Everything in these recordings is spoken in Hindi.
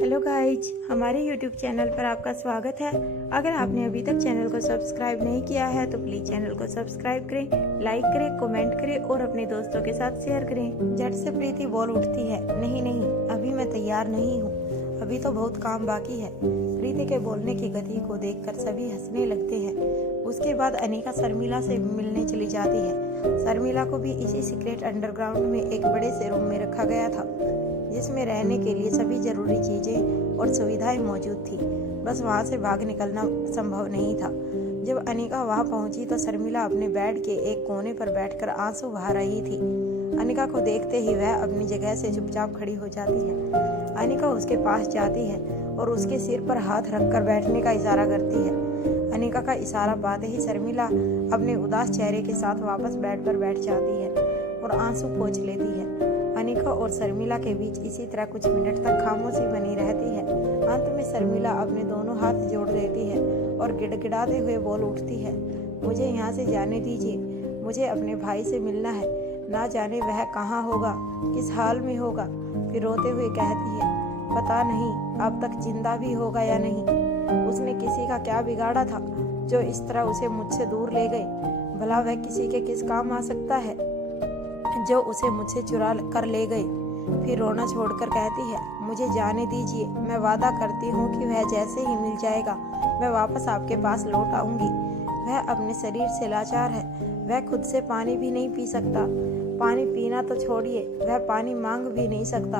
हेलो गाइज, हमारे यूट्यूब चैनल पर आपका स्वागत है। अगर आपने अभी तक चैनल को सब्सक्राइब नहीं किया है तो प्लीज चैनल को सब्सक्राइब करें, लाइक करें, कमेंट करें और अपने दोस्तों के साथ शेयर करें। झट से प्रीति बोल उठती है, नहीं नहीं, अभी मैं तैयार नहीं हूँ, अभी तो बहुत काम बाकी है। प्रीति के बोलने की गति को देखकर सभी हंसने लगते हैं। उसके बाद अनिका शर्मिला से मिलने चली जाती है। शर्मिला को भी इसी सीक्रेट अंडरग्राउंड में एक बड़े से रूम में रखा गया था, जिसमें रहने के लिए सभी जरूरी चीजें और सुविधाएं मौजूद थी। बस वहां से भाग निकलना संभव नहीं था। जब अनिका वहां पहुंची तो शर्मिला अपने बेड के एक कोने पर बैठकर आंसू बहा रही थी। अनिका को देखते ही वह अपनी जगह से चुपचाप खड़ी हो जाती है। अनिका उसके पास जाती है और उसके सिर पर हाथ रखकर बैठने का इशारा करती है। अनिका का इशारा पाते ही शर्मिला अपने उदास चेहरे के साथ वापस बेड पर बैठ जाती है और आंसू पोंछ लेती है। अनिका और शर्मिला के बीच इसी तरह कुछ मिनट तक खामोशी बनी रहती है। अंत में शर्मिला अपने दोनों हाथ जोड़ देती है और गिड़गिड़ाते हुए बोल उठती है, मुझे यहाँ से जाने दीजिए, मुझे अपने भाई से मिलना है, ना जाने वह कहाँ होगा, किस हाल में होगा। फिर रोते हुए कहती है, पता नहीं अब तक जिंदा भी होगा या नहीं। उसने किसी का क्या बिगाड़ा था जो इस तरह उसे मुझसे दूर ले गए। भला वह किसी के किस काम आ सकता है जो उसे मुझसे चुरा कर ले गए। फिर रोना छोड़कर कहती है, मुझे जाने दीजिए, मैं वादा करती हूँ कि वह जैसे ही मिल जाएगा मैं वापस आपके पास लौट आऊंगी। वह अपने शरीर से लाचार है, वह खुद से पानी भी नहीं पी सकता, पानी पीना तो छोड़िए वह पानी मांग भी नहीं सकता।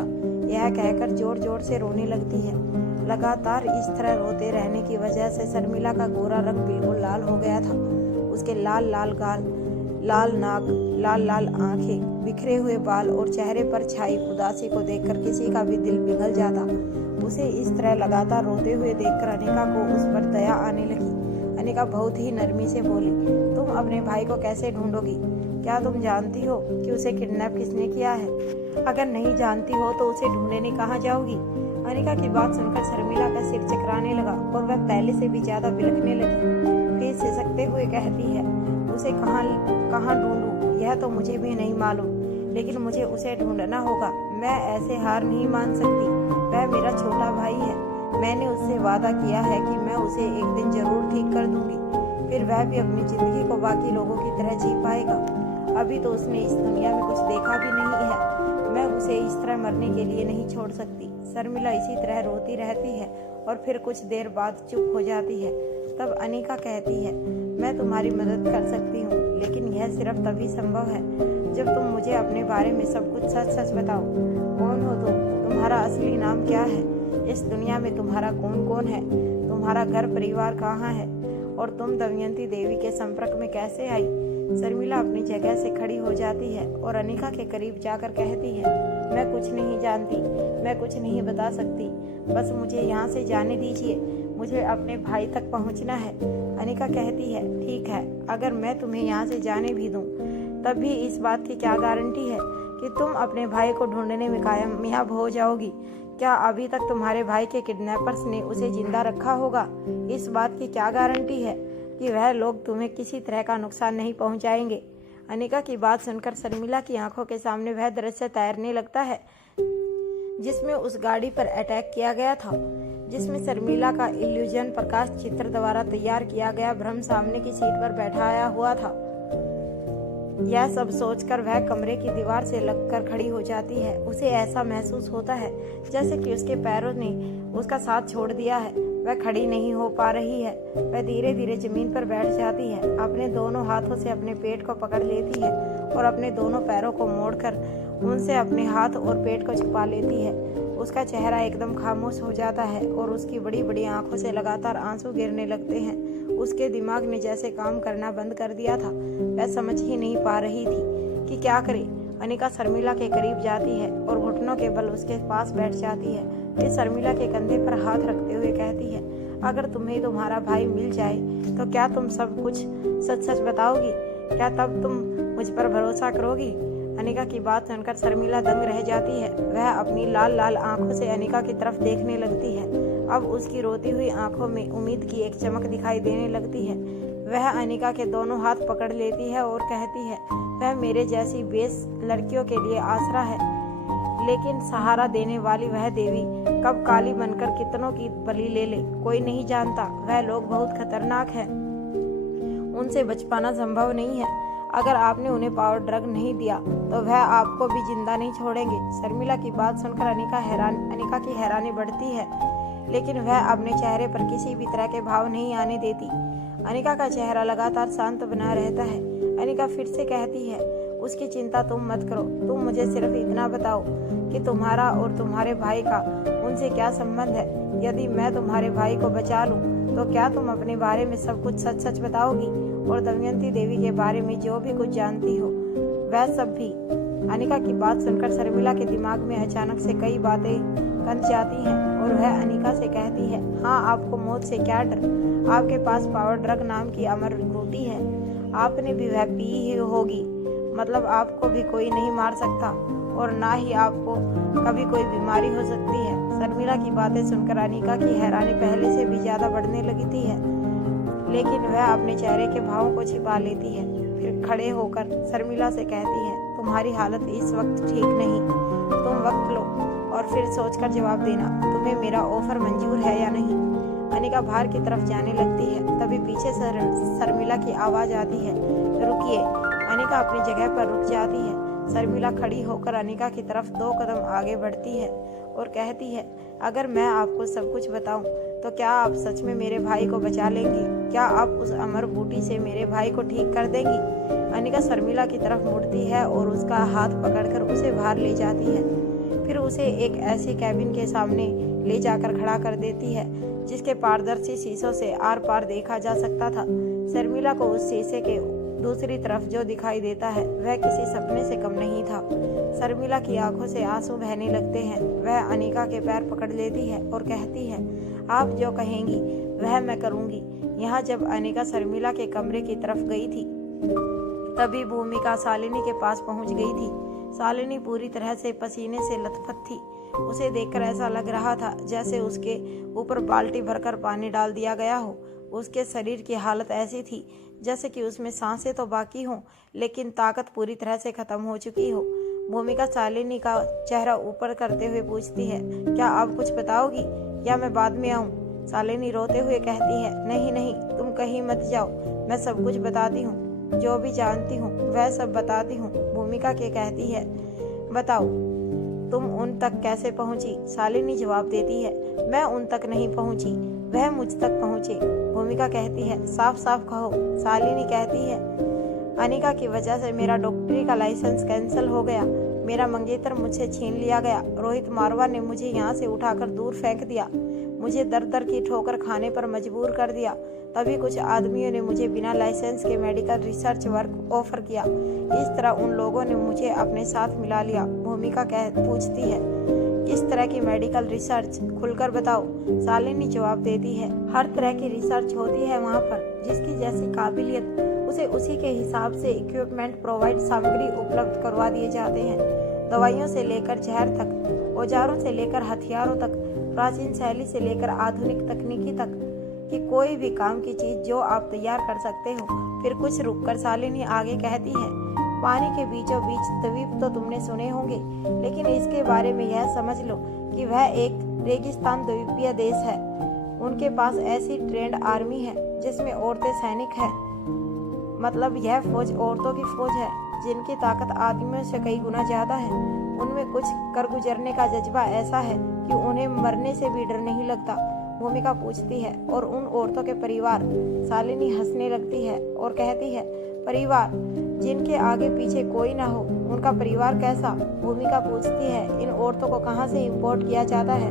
यह कहकर जोर जोर से रोने लगती है। लगातार इस तरह रोते रहने की वजह से शर्मिला का गोरा रंग बिल्कुल लाल हो गया था। उसके लाल लाल गाल, लाल नाक, लाल लाल आंखें, बिखरे हुए बाल और चेहरे पर छाई उदासी को देखकर किसी का भी दिल पिघल जाता। उसे इस तरह लगातार रोते हुए देखकर अनिका को उस पर दया आने लगी। अनिका बहुत ही नरमी से बोली, तुम अपने भाई को कैसे ढूंढोगी? क्या तुम जानती हो कि उसे किडनैप किसने किया है? अगर नहीं जानती हो तो उसे ढूंढने कहाँ जाओगी? अनिका की बात सुनकर शर्मिला का सिर चकराने लगा और वह पहले से भी ज्यादा बिलखने लगी। फिर सिसकते हुए कहती है, उसे कहाँ ढूंढूं? यह तो मुझे भी नहीं मालूम, लेकिन मुझे उसे ढूंढना होगा। मैं ऐसे हार नहीं मान सकती। वह मेरा छोटा भाई है। मैंने उससे वादा किया है कि मैं उसे एक दिन जरूर ठीक कर दूंगी। फिर वह भी अपनी जिंदगी को बाकी लोगों की तरह जी पाएगा। अभी तो उसने इस दुनिया में कुछ देखा भी नहीं है। मैं उसे इस तरह मरने के लिए नहीं छोड़ सकती। शर्मिला इसी तरह रोती रहती है और फिर कुछ देर बाद चुप हो जाती है। तब अनिका कहती है, मैं तुम्हारी मदद कर सकती हूँ, लेकिन यह सिर्फ तभी संभव है जब तुम मुझे अपने बारे में सब कुछ सच सच बताओ। कौन हो तुम? तुम्हारा असली नाम क्या है? इस दुनिया में तुम्हारा कौन कौन है? तुम्हारा घर परिवार कहाँ है? और तुम दमयंती देवी के संपर्क में कैसे आई? शर्मिला अपनी जगह से खड़ी हो जाती है और अनिका के करीब जाकर कहती है, मैं कुछ नहीं जानती, मैं कुछ नहीं बता सकती, बस मुझे यहाँ से जाने दीजिए, मुझे अपने भाई तक पहुँचना है। अनिका कहती है, ठीक है, अगर मैं तुम्हें यहाँ से जाने भी दूँ तब भी इस बात की क्या गारंटी है कि तुम अपने भाई को ढूंढने में कामयाब हो जाओगी? क्या अभी तक तुम्हारे भाई के किडनैपर्स ने उसे जिंदा रखा होगा? इस बात की क्या गारंटी है कि वह लोग तुम्हें किसी तरह का नुकसान नहीं पहुंचाएंगे? अनिका की बात सुनकर शर्मिला की आंखों के सामने वह दृश्य तैरने लगता है जिसमें उस गाड़ी पर अटैक किया गया था, जिसमें शर्मिला का इल्यूजन प्रकाश चित्र द्वारा तैयार किया गया भ्रम सामने की सीट पर बैठाया हुआ था। यह सब सोचकर वह कमरे की दीवार से लगकर खड़ी हो जाती है। उसे ऐसा महसूस होता है जैसे कि उसके पैरों ने उसका साथ छोड़ दिया है। वह खड़ी नहीं हो पा रही है। वह धीरे धीरे जमीन पर बैठ जाती है, अपने दोनों हाथों से अपने पेट को पकड़ लेती है और अपने दोनों पैरों को मोड़कर उनसे अपने हाथ और पेट को छुपा लेती है। उसका चेहरा एकदम खामोश हो जाता है और उसकी बड़ी बड़ी आंखों से लगातार आंसू गिरने लगते हैं। उसके दिमाग ने जैसे काम करना बंद कर दिया था। वह समझ ही नहीं पा रही थी कि क्या करे। अनिका शर्मिला के करीब जाती है और घुटनों के बल उसके पास बैठ जाती है। फिर शर्मिला के कंधे पर हाथ रखते हुए कहती है, अगर तुम्हें तुम्हारा भाई मिल जाए तो क्या तुम सब कुछ सच सच बताओगी? क्या तब तुम मुझ पर भरोसा करोगी? अनिका की बात सुनकर शर्मिला दंग रह जाती है। वह अपनी लाल लाल आंखों से अनिका की तरफ देखने लगती है। अब उसकी रोती हुई आंखों में उम्मीद की एक चमक दिखाई देने लगती है। वह अनिका के दोनों हाथ पकड़ लेती है और कहती है, वह मेरे जैसी बेस लड़कियों के लिए आसरा है। लेकिन सहारा देने वाली वह देवी कब काली बनकर कितनों की बलि ले ले कोई नहीं जानता। वह लोग बहुत खतरनाक हैं, उनसे बच पाना संभव नहीं है। अगर आपने उन्हें पावर ड्रग नहीं दिया तो वह आपको भी जिंदा नहीं छोड़ेंगे। शर्मिला की बात सुनकर अनिका की हैरानी बढ़ती है, लेकिन वह अपने चेहरे पर किसी भी तरह के भाव नहीं आने देती। अनिका का चेहरा लगातार शांत बना रहता है। अनिका फिर से कहती है, उसकी चिंता तुम मत करो, तुम मुझे सिर्फ इतना बताओ कि तुम्हारा और तुम्हारे भाई का उनसे क्या संबंध है। यदि मैं तुम्हारे भाई को बचा लूं तो क्या तुम अपने बारे में सब कुछ सच सच बताओगी और दमयंती देवी के बारे में जो भी कुछ जानती हो वह सब भी। अनिका की बात सुनकर शर्मिला के दिमाग में अचानक से कई बातें गंज जाती हैं और वह अनिका से कहती है, हाँ, आपको मौत से क्या डर, आपके पास पावर ड्रग नाम की अमर बूटी है, आपने भी वह पी ही होगी, मतलब आपको भी कोई नहीं मार सकता और ना ही आपको कभी कोई बीमारी हो सकती है। शर्मिला की बातें सुनकर अनिका की हैरानी पहले से भी ज्यादा बढ़ने लगती है, लेकिन वह अपने चेहरे के भावों को छिपा लेती है। फिर खड़े होकर शर्मिला से कहती है, तुम्हारी हालत इस वक्त ठीक नहीं, तुम वक्त लो और फिर सोचकर जवाब देना, तुम्हें मेरा ऑफर मंजूर है या नहीं। अनिका बाहर की तरफ जाने लगती है, तभी पीछे से शर्मिला की आवाज आती है, रुकिए। अनिका अपनी जगह पर रुक जाती है। शर्मिला खड़ी होकर अनिका की तरफ 2 कदम आगे बढ़ती है और कहती है, अगर मैं आपको सब कुछ बताऊं तो क्या आप सच में मेरे भाई को बचा लेंगी? क्या आप उस अमर बूटी से मेरे भाई को ठीक कर देंगी? अनिका शर्मिला की तरफ मुड़ती है और उसका हाथ पकड़कर उसे बाहर ले जाती है। फिर उसे एक ऐसी कैबिन के सामने ले जाकर खड़ा कर देती है जिसके पारदर्शी शीशों से आर पार देखा जा सकता था। शर्मिला को उस शीशे के दूसरी तरफ जो दिखाई देता है वह किसी सपने से कम नहीं था। शर्मिला की आंखों से आंसू बहने लगते हैं। वह अनिका के पैर पकड़ लेती है और कहती है, आप जो कहेंगी वह मैं करूंगी। यहाँ जब अनिका शर्मिला के कमरे की तरफ गई थी तभी भूमिका शालिनी के पास पहुंच गई थी। शालिनी पूरी तरह से पसीने से लथपथ थी। उसे देखकर ऐसा लग रहा था जैसे उसके ऊपर बाल्टी भरकर पानी डाल दिया गया हो। उसके शरीर की हालत ऐसी थी जैसे कि उसमें सांसें तो बाकी हों लेकिन ताकत पूरी तरह से खत्म हो चुकी हो। भूमिका शालिनी का चेहरा ऊपर करते हुए पूछती है, क्या आप कुछ बताओगी या मैं बाद में आऊं? शालिनी रोते हुए कहती है, नहीं नहीं, तुम कहीं मत जाओ, मैं सब कुछ बताती हूँ, जो भी जानती हूँ वह सब बताती हूँ। भूमिका के कहती है, बताओ तुम उन तक कैसे पहुंची? शालिनी जवाब देती है, मैं उन तक नहीं पहुंची, वह मुझ तक पहुंचे। भूमिका कहती है, साफ साफ कहो। शालिनी कहती है, अनिका की वजह से मेरा डॉक्टरी का लाइसेंस कैंसिल हो गया, मेरा मंगेतर मुझसे छीन लिया गया, रोहित मारवा ने मुझे यहाँ से उठाकर दूर फेंक दिया, मुझे दर दर की ठोकर खाने पर मजबूर कर दिया। तभी कुछ आदमियों ने मुझे बिना लाइसेंस के मेडिकल रिसर्च वर्क ऑफर किया। इस तरह उन लोगों ने मुझे अपने साथ मिला लिया। भूमिका पूछती है, किस तरह की मेडिकल रिसर्च? खुलकर बताओ। शालिनी जवाब देती है, हर तरह की रिसर्च होती है वहाँ पर, जिसकी जैसी काबिलियत उसे उसी के हिसाब से इक्विपमेंट प्रोवाइड सामग्री उपलब्ध करवा दिए जाते हैं। दवाइयों से लेकर जहर तक, औजारों से लेकर हथियारों तक, प्राचीन शैली से लेकर आधुनिक तकनीकी तक कि कोई भी काम की चीज जो आप तैयार कर सकते हो। फिर कुछ रुककर शालिनी आगे कहती है, पानी के बीचों बीच द्वीप तो तुमने सुने होंगे, लेकिन इसके बारे में यह समझ लो कि वह एक रेगिस्तान द्वीपीय देश है। उनके पास ऐसी ट्रेंड आर्मी है जिसमें औरतें सैनिक हैं, मतलब यह फौज औरतों की फौज है जिनकी ताकत आदमियों से कई गुना ज्यादा है। उनमें कुछ कर गुजरने का जज्बा ऐसा है कि उन्हें मरने से भी डर नहीं लगता। भूमिका पूछती है, और उन औरतों के परिवार? शालिनी हंसने लगती है और कहती है, परिवार जिनके आगे पीछे कोई ना हो, उनका परिवार कैसा? भूमिका पूछती है, इन औरतों को कहाँ से इंपोर्ट किया जाता है?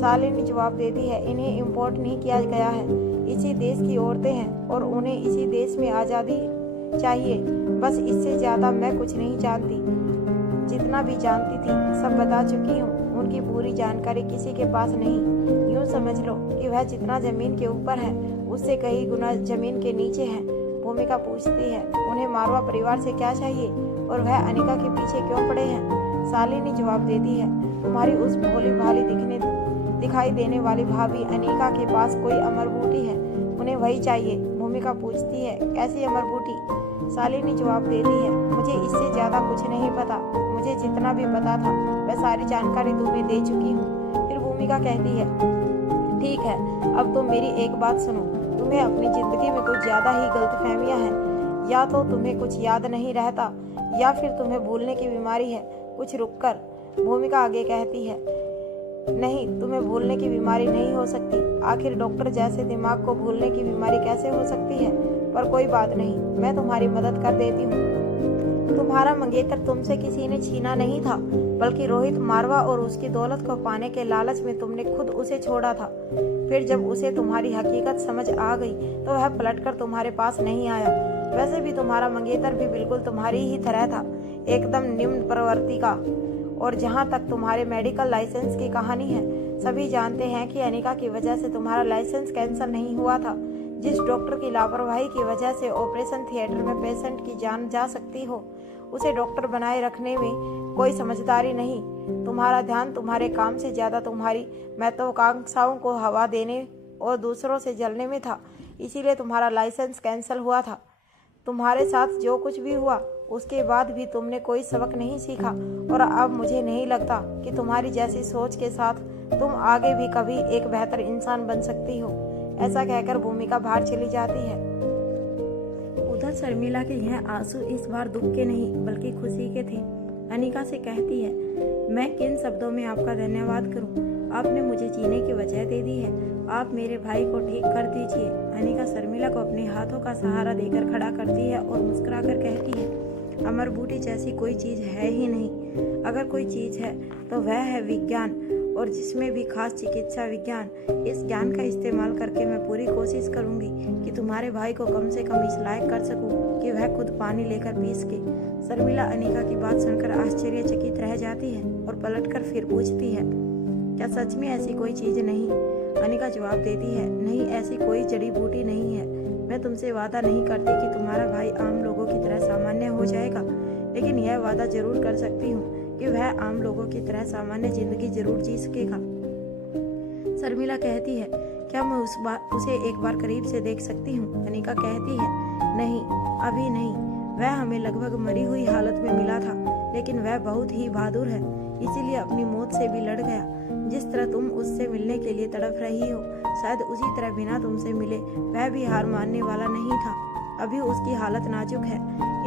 शालिनी जवाब देती है, इन्हें इंपोर्ट नहीं किया गया है, इसी देश की औरतें हैं और उन्हें इसी देश में आज़ादी चाहिए, बस इससे ज़्यादा मैं कुछ नहीं जानती। जितना भी जानती थी सब बता चुकी हूँ, उनकी पूरी जानकारी किसी के पास नहीं। यूँ समझ लो कि वह जितना जमीन के ऊपर है उससे कई गुना जमीन के नीचे है। भूमिका पूछती है, उन्हें मारवा परिवार से क्या चाहिए और वह अनिका के पीछे क्यों पड़े हैं? शालिनी जवाब देती है, तुम्हारी उस भोली भाली दिखाई देने वाली भाभी अनिका के पास कोई अमर बूटी है, उन्हें वही चाहिए। भूमिका पूछती है, कैसी अमर बूटी? शालिनी जवाब देती है, मुझे इससे ज्यादा कुछ नहीं पता, मुझे जितना भी पता था वह सारी जानकारी तुम्हें दे चुकी हूँ। फिर भूमिका कहती है, ठीक है, अब तुम मेरी एक बात सुनो। तुम्हें अपनी जिंदगी में कुछ ज्यादा ही गलतफहमियां हैं। या तो तुम्हें कुछ याद नहीं रहता या फिर तुम्हें भूलने की बीमारी है। कुछ रुककर भूमिका आगे कहती है, नहीं, तुम्हें भूलने की बीमारी नहीं हो सकती। आखिर डॉक्टर जैसे दिमाग को भूलने की बीमारी कैसे हो सकती है? पर कोई बात नहीं, मैं तुम्हारी मदद कर देती हूँ। तुम्हारा मंगेतर तुमसे किसी ने छीना नहीं था, बल्कि रोहित मारवा और उसकी दौलत को पाने के लालच में तुमने खुद उसे छोड़ा था। फिर जब उसे तुम्हारी हकीकत समझ आ गई तो वह पलटकर तुम्हारे पास नहीं आया। वैसे भी तुम्हारा मंगेतर भी बिल्कुल तुम्हारी ही तरह था, एकदम निम्न प्रवृत्ति का। और जहाँ तक तुम्हारे मेडिकल लाइसेंस की कहानी है, सभी जानते हैं कि अनिका की वजह से तुम्हारा लाइसेंस कैंसिल नहीं हुआ था। जिस डॉक्टर की लापरवाही की वजह से ऑपरेशन थिएटर में पेशेंट की जान जा सकती हो, उसे डॉक्टर बनाए रखने में कोई समझदारी नहीं। तुम्हारा ध्यान तुम्हारे काम से ज्यादा तुम्हारी महत्वाकांक्षाओं को हवा देने और दूसरों से जलने में था। इसीलिए तुम्हारा लाइसेंस कैंसिल हुआ था। तुम्हारे साथ जो कुछ भी हुआ उसके बाद भी तुमने कोई सबक नहीं सीखा, और अब मुझे नहीं लगता कि तुम्हारी जैसी सोच के साथ तुम आगे भी कभी एक बेहतर इंसान बन सकती हो। ऐसा कहकर भूमिका बाहर चली जाती है। उधर शर्मिला के यह आंसू इस बार दुख के नहीं बल्कि खुशी के थे। अनिका से कहती है, मैं किन शब्दों में आपका धन्यवाद करूं? आपने मुझे जीने की वजह दे दी है। आप मेरे भाई को ठीक कर दीजिए। अनिका शर्मिला को अपने हाथों का सहारा देकर खड़ा करती है और मुस्कुराकर कहती है, अमर बूटी जैसी कोई चीज है ही नहीं। अगर कोई चीज है तो वह है विज्ञान, और जिसमें भी खास चिकित्सा विज्ञान। इस ज्ञान का इस्तेमाल करके मैं पूरी कोशिश करूंगी कि तुम्हारे भाई को कम से कम इस लायक कर सकूं कि वह खुद पानी लेकर पी सके। शर्मिला अनिका की बात सुनकर आश्चर्यचकित रह जाती है और पलटकर फिर पूछती है, क्या सच में ऐसी कोई चीज नहीं? अनिका जवाब देती है, नहीं, ऐसी कोई जड़ी बूटी नहीं है। मैं तुमसे वादा नहीं करती कि तुम्हारा भाई आम लोगों की तरह सामान्य हो जाएगा, लेकिन यह वादा जरूर कर सकती हूँ कि वह आम लोगों की तरह सामान्य जिंदगी जरूर जी सकेगा। शर्मिला कहती है, क्या मैं उसे एक बार करीब से देख सकती हूँ? अनिका कहती है, नहीं, अभी नहीं। वह हमें लगभग मरी हुई हालत में मिला था, लेकिन वह बहुत ही बहादुर है, इसीलिए अपनी मौत से भी लड़ गया। जिस तरह तुम उससे मिलने के लिए तड़प रही हो, शायद उसी तरह बिना तुमसे मिले वह भी हार मानने वाला नहीं था। अभी उसकी हालत नाजुक है,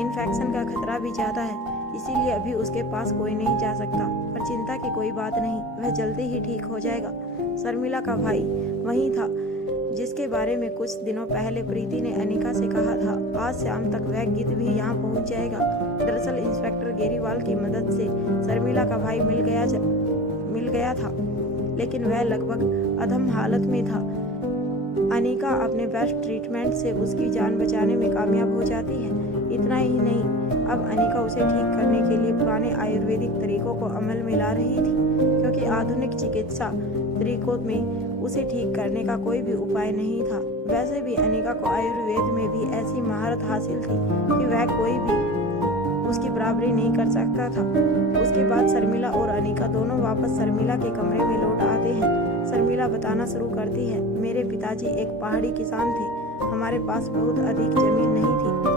इन्फेक्शन का खतरा भी ज्यादा है, इसीलिए अभी उसके पास कोई नहीं जा सकता। पर चिंता की कोई बात नहीं, वह जल्दी ही ठीक हो जाएगा। शर्मिला का भाई वही था जिसके बारे में कुछ दिनों पहले प्रीति ने अनिका से कहा था। आज शाम तक वह गिद्ध भी यहाँ पहुँच जाएगा। दरअसल इंस्पेक्टर गेरीवाल की मदद से शर्मिला का भाई मिल गया था, लेकिन वह लगभग अधम हालत में था। अनिका अपने बेस्ट ट्रीटमेंट से उसकी जान बचाने में कामयाब हो जाती है। इतना ही नहीं, अब अनिका उसे ठीक करने के लिए पुराने आयुर्वेदिक तरीकों को अमल में ला रही थी, क्योंकि आधुनिक चिकित्सा तरीकों में उसे ठीक करने का कोई भी उपाय नहीं था। वैसे भी अनिका को आयुर्वेद में भी ऐसी महारत हासिल थी कि वह कोई भी उसकी बराबरी नहीं कर सकता था। उसके बाद शर्मिला और अनिका दोनों वापस शर्मिला के कमरे में लौट आते हैं। शर्मिला बताना शुरू करती है, मेरे पिताजी एक पहाड़ी किसान थे। हमारे पास बहुत अधिक जमीन नहीं थी।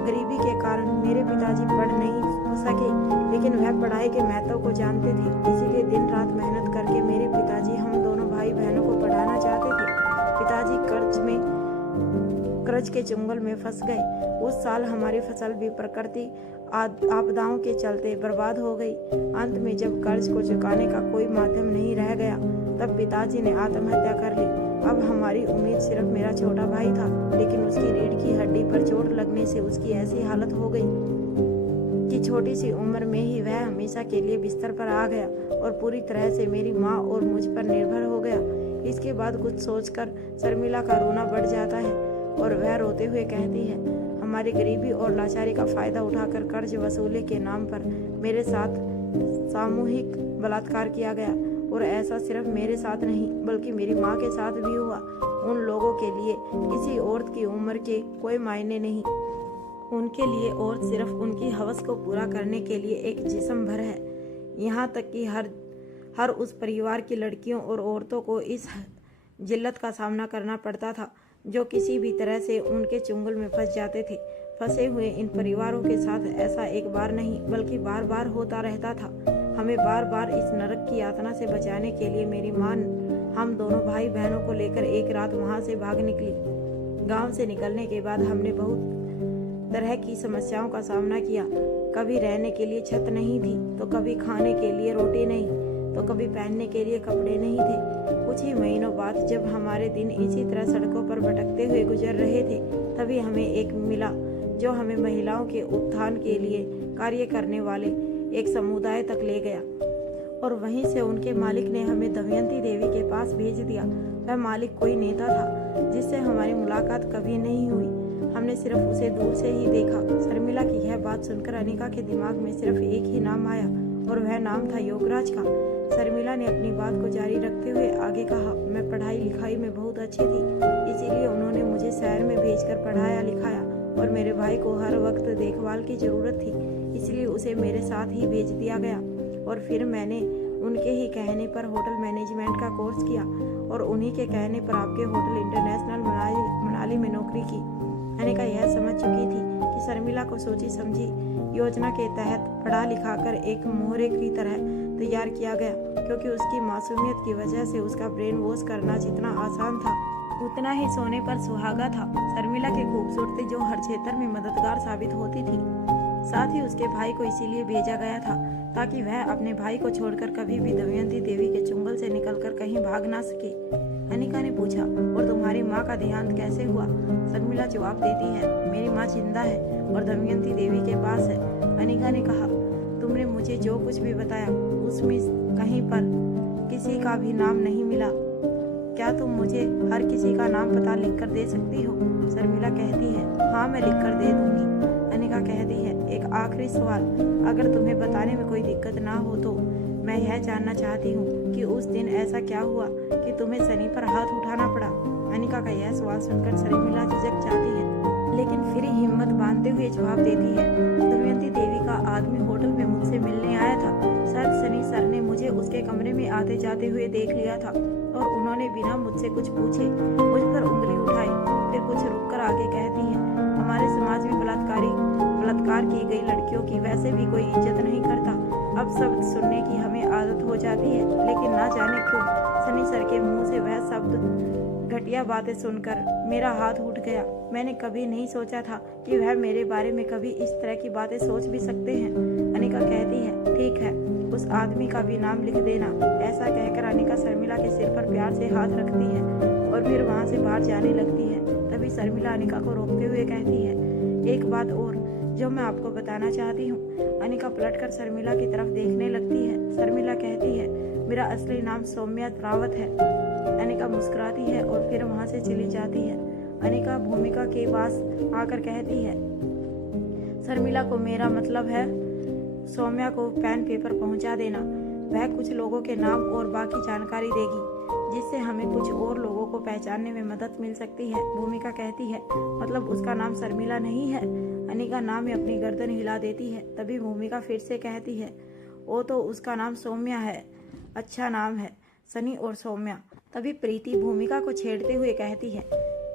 गरीबी के कारण मेरे पिताजी पढ़ नहीं सके, लेकिन वह पढ़ाई के महत्व को जानते थे। इसीलिए दिन रात मेहनत करके मेरे पिताजी हम दोनों भाई बहनों को पढ़ाना चाहते थे। पिताजी कर्ज के चंगुल में फंस गए। उस साल हमारी फसल भी प्रकृति आपदाओं के चलते बर्बाद हो गई। अंत में जब कर्ज को चुकाने का कोई माध्यम नहीं रह गया, तब पिताजी ने आत्महत्या कर ली। अब हमारी उम्मीद सिर्फ मेरा छोटा भाई था, लेकिन उसकी रीढ़ की हड्डी पर चोट लगने से उसकी ऐसी हालत हो गई कि छोटी सी उम्र में ही वह हमेशा के लिए बिस्तर पर आ गया और पूरी तरह से मेरी माँ और मुझ पर निर्भर हो गया। इसके बाद कुछ सोचकर शर्मिला का रोना बढ़ जाता है और वह रोते हुए कहती है, हमारी गरीबी और लाचारी का फायदा उठाकर कर्ज वसूली के नाम पर मेरे साथ सामूहिक बलात्कार किया गया, और ऐसा सिर्फ मेरे साथ नहीं बल्कि मेरी माँ के साथ भी हुआ। उन लोगों के लिए किसी औरत की उम्र के कोई मायने नहीं। उनके लिए औरत सिर्फ उनकी हवस को पूरा करने के लिए एक जिस्म भर है। यहाँ तक कि हर उस परिवार की लड़कियों और औरतों को इस जिल्लत का सामना करना पड़ता था जो किसी भी तरह से उनके चुंगल में फंस जाते थे। फंसे हुए इन परिवारों के साथ ऐसा एक बार नहीं बल्कि बार बार होता रहता था। हमें बार बार इस नरक की यातना से बचाने के लिए मेरी माँ हम दोनों भाई बहनों को लेकर एक रात वहाँ से भाग निकली। गांव से निकलने के बाद हमने बहुत तरह की समस्याओं का सामना किया। कभी रहने के लिए छत नहीं थी, तो कभी खाने के लिए रोटी नहीं, तो कभी पहनने के लिए कपड़े नहीं थे। कुछ ही महीनों बाद जब हमारे दिन इसी तरह सड़कों पर भटकते हुए गुजर रहे थे, तभी हमें एक मिला जो हमें महिलाओं के उत्थान के लिए कार्य करने वाले एक समुदाय तक ले गया, और वहीं से उनके मालिक ने हमें दमयंती देवी के पास भेज दिया। वह मालिक कोई नेता था जिससे हमारी मुलाकात कभी नहीं हुई। हमने सिर्फ उसे दूर से ही देखा। शर्मिला की यह बात सुनकर अनिका के दिमाग में सिर्फ एक ही नाम आया, और वह नाम था योगराज का। शर्मिला ने अपनी बात को जारी रखते हुए आगे कहा, मैं पढ़ाई लिखाई में बहुत अच्छी थी, इसीलिए उन्होंने मुझे शहर में भेजकर पढ़ाया लिखाया, और मेरे भाई को हर वक्त देखभाल की जरूरत थी, इसलिए उसे मेरे साथ ही भेज दिया गया। और फिर मैंने उनके ही कहने पर होटल मैनेजमेंट का कोर्स किया, और उन्हीं के कहने पर आपके होटल इंटरनेशनल मनाली में नौकरी की। अनिका यह समझ चुकी थी कि शर्मिला को सोची समझी योजना के तहत पढ़ा लिखा कर एक मोहरे की तरह तैयार किया गया, क्योंकि उसकी मासूमियत की वजह से उसका ब्रेन वॉश करना जितना आसान था उतना ही सोने पर सुहागा था। शर्मिला की खूबसूरती जो हर क्षेत्र में मददगार साबित होती थी, साथ ही उसके भाई को इसीलिए भेजा गया था ताकि वह अपने भाई को छोड़कर कभी भी दमयंती देवी के चुंगल से निकलकर कहीं भाग ना सके। अनिका ने पूछा, और तुम्हारी माँ का देहांत कैसे हुआ? शर्मिला जवाब देती है, मेरी माँ जिंदा है और दमयंती देवी के पास है। अनिका ने कहा, तुमने मुझे जो कुछ भी बताया उसमें कहीं पर किसी का भी नाम नहीं मिला, क्या तुम मुझे हर किसी का नाम पता लिख कर दे सकती हो? शर्मिला कहती है, हाँ मैं लिख कर दे दूंगी। अनिका कहती है, एक आखिरी सवाल, अगर तुम्हें बताने में कोई दिक्कत ना हो तो मैं यह जानना चाहती हूँ कि उस दिन ऐसा क्या हुआ कि तुम्हें सनी पर हाथ उठाना पड़ा? अनिका का यह सवाल सुनकर शर्मिला झिझक जाती है, लेकिन फिर हिम्मत बांधते हुए जवाब देती है, दमयंती देवी का आदमी होटल में मुझसे मिलने आया था। शायद सनी सर ने मुझे उसके कमरे में आते जाते हुए देख लिया था, और उन्होंने बिना मुझसे कुछ पूछे मुझ पर उंगली उठाई। फिर कुछ रुककर आगे कहती है, हमारे समाज में बलात्कार की गई लड़कियों की वैसे भी कोई इज्जत नहीं करता। अब शब्द सुनने की हमें आदत हो जाती है, लेकिन ना जाने क्यों सनी सर के मुंह से वह शब्द घटिया बातें सुनकर मेरा हाथ उठ गया। मैंने कभी नहीं सोचा था कि वह मेरे बारे में कभी इस तरह की बातें सोच भी सकते हैं। अनिका कहती है, ठीक है, उस आदमी का भी नाम लिख देना। ऐसा कहकर अनिका शर्मिला के सिर पर प्यार से हाथ रखती है और फिर वहाँ से बाहर जाने लगती है। तभी शर्मिला अनिका को रोकते हुए कहती है, एक बात और जो मैं आपको बताना चाहती हूँ। अनिका पलटकर शर्मिला की तरफ देखने लगती है। शर्मिला कहती है, मेरा असली नाम सौम्या रावत है। अनिका मुस्कुराती है और फिर वहाँ से चली जाती है। अनिका भूमिका के पास आकर कहती है, शर्मिला को मेरा मतलब है सौम्या को पेन पेपर पहुंचा देना। वह कुछ लोगों के नाम और बाकी जानकारी देगी, जिससे हमें कुछ और लोगों को पहचानने में मदद मिल सकती है। भूमिका कहती है, मतलब उसका नाम शर्मिला नहीं है? अनिका नाम में अपनी गर्दन हिला देती है। तभी भूमिका फिर से कहती है, वो तो उसका नाम सौम्या है। अच्छा नाम है, सनी और सौम्या। तभी प्रीति भूमिका को छेड़ते हुए कहती है,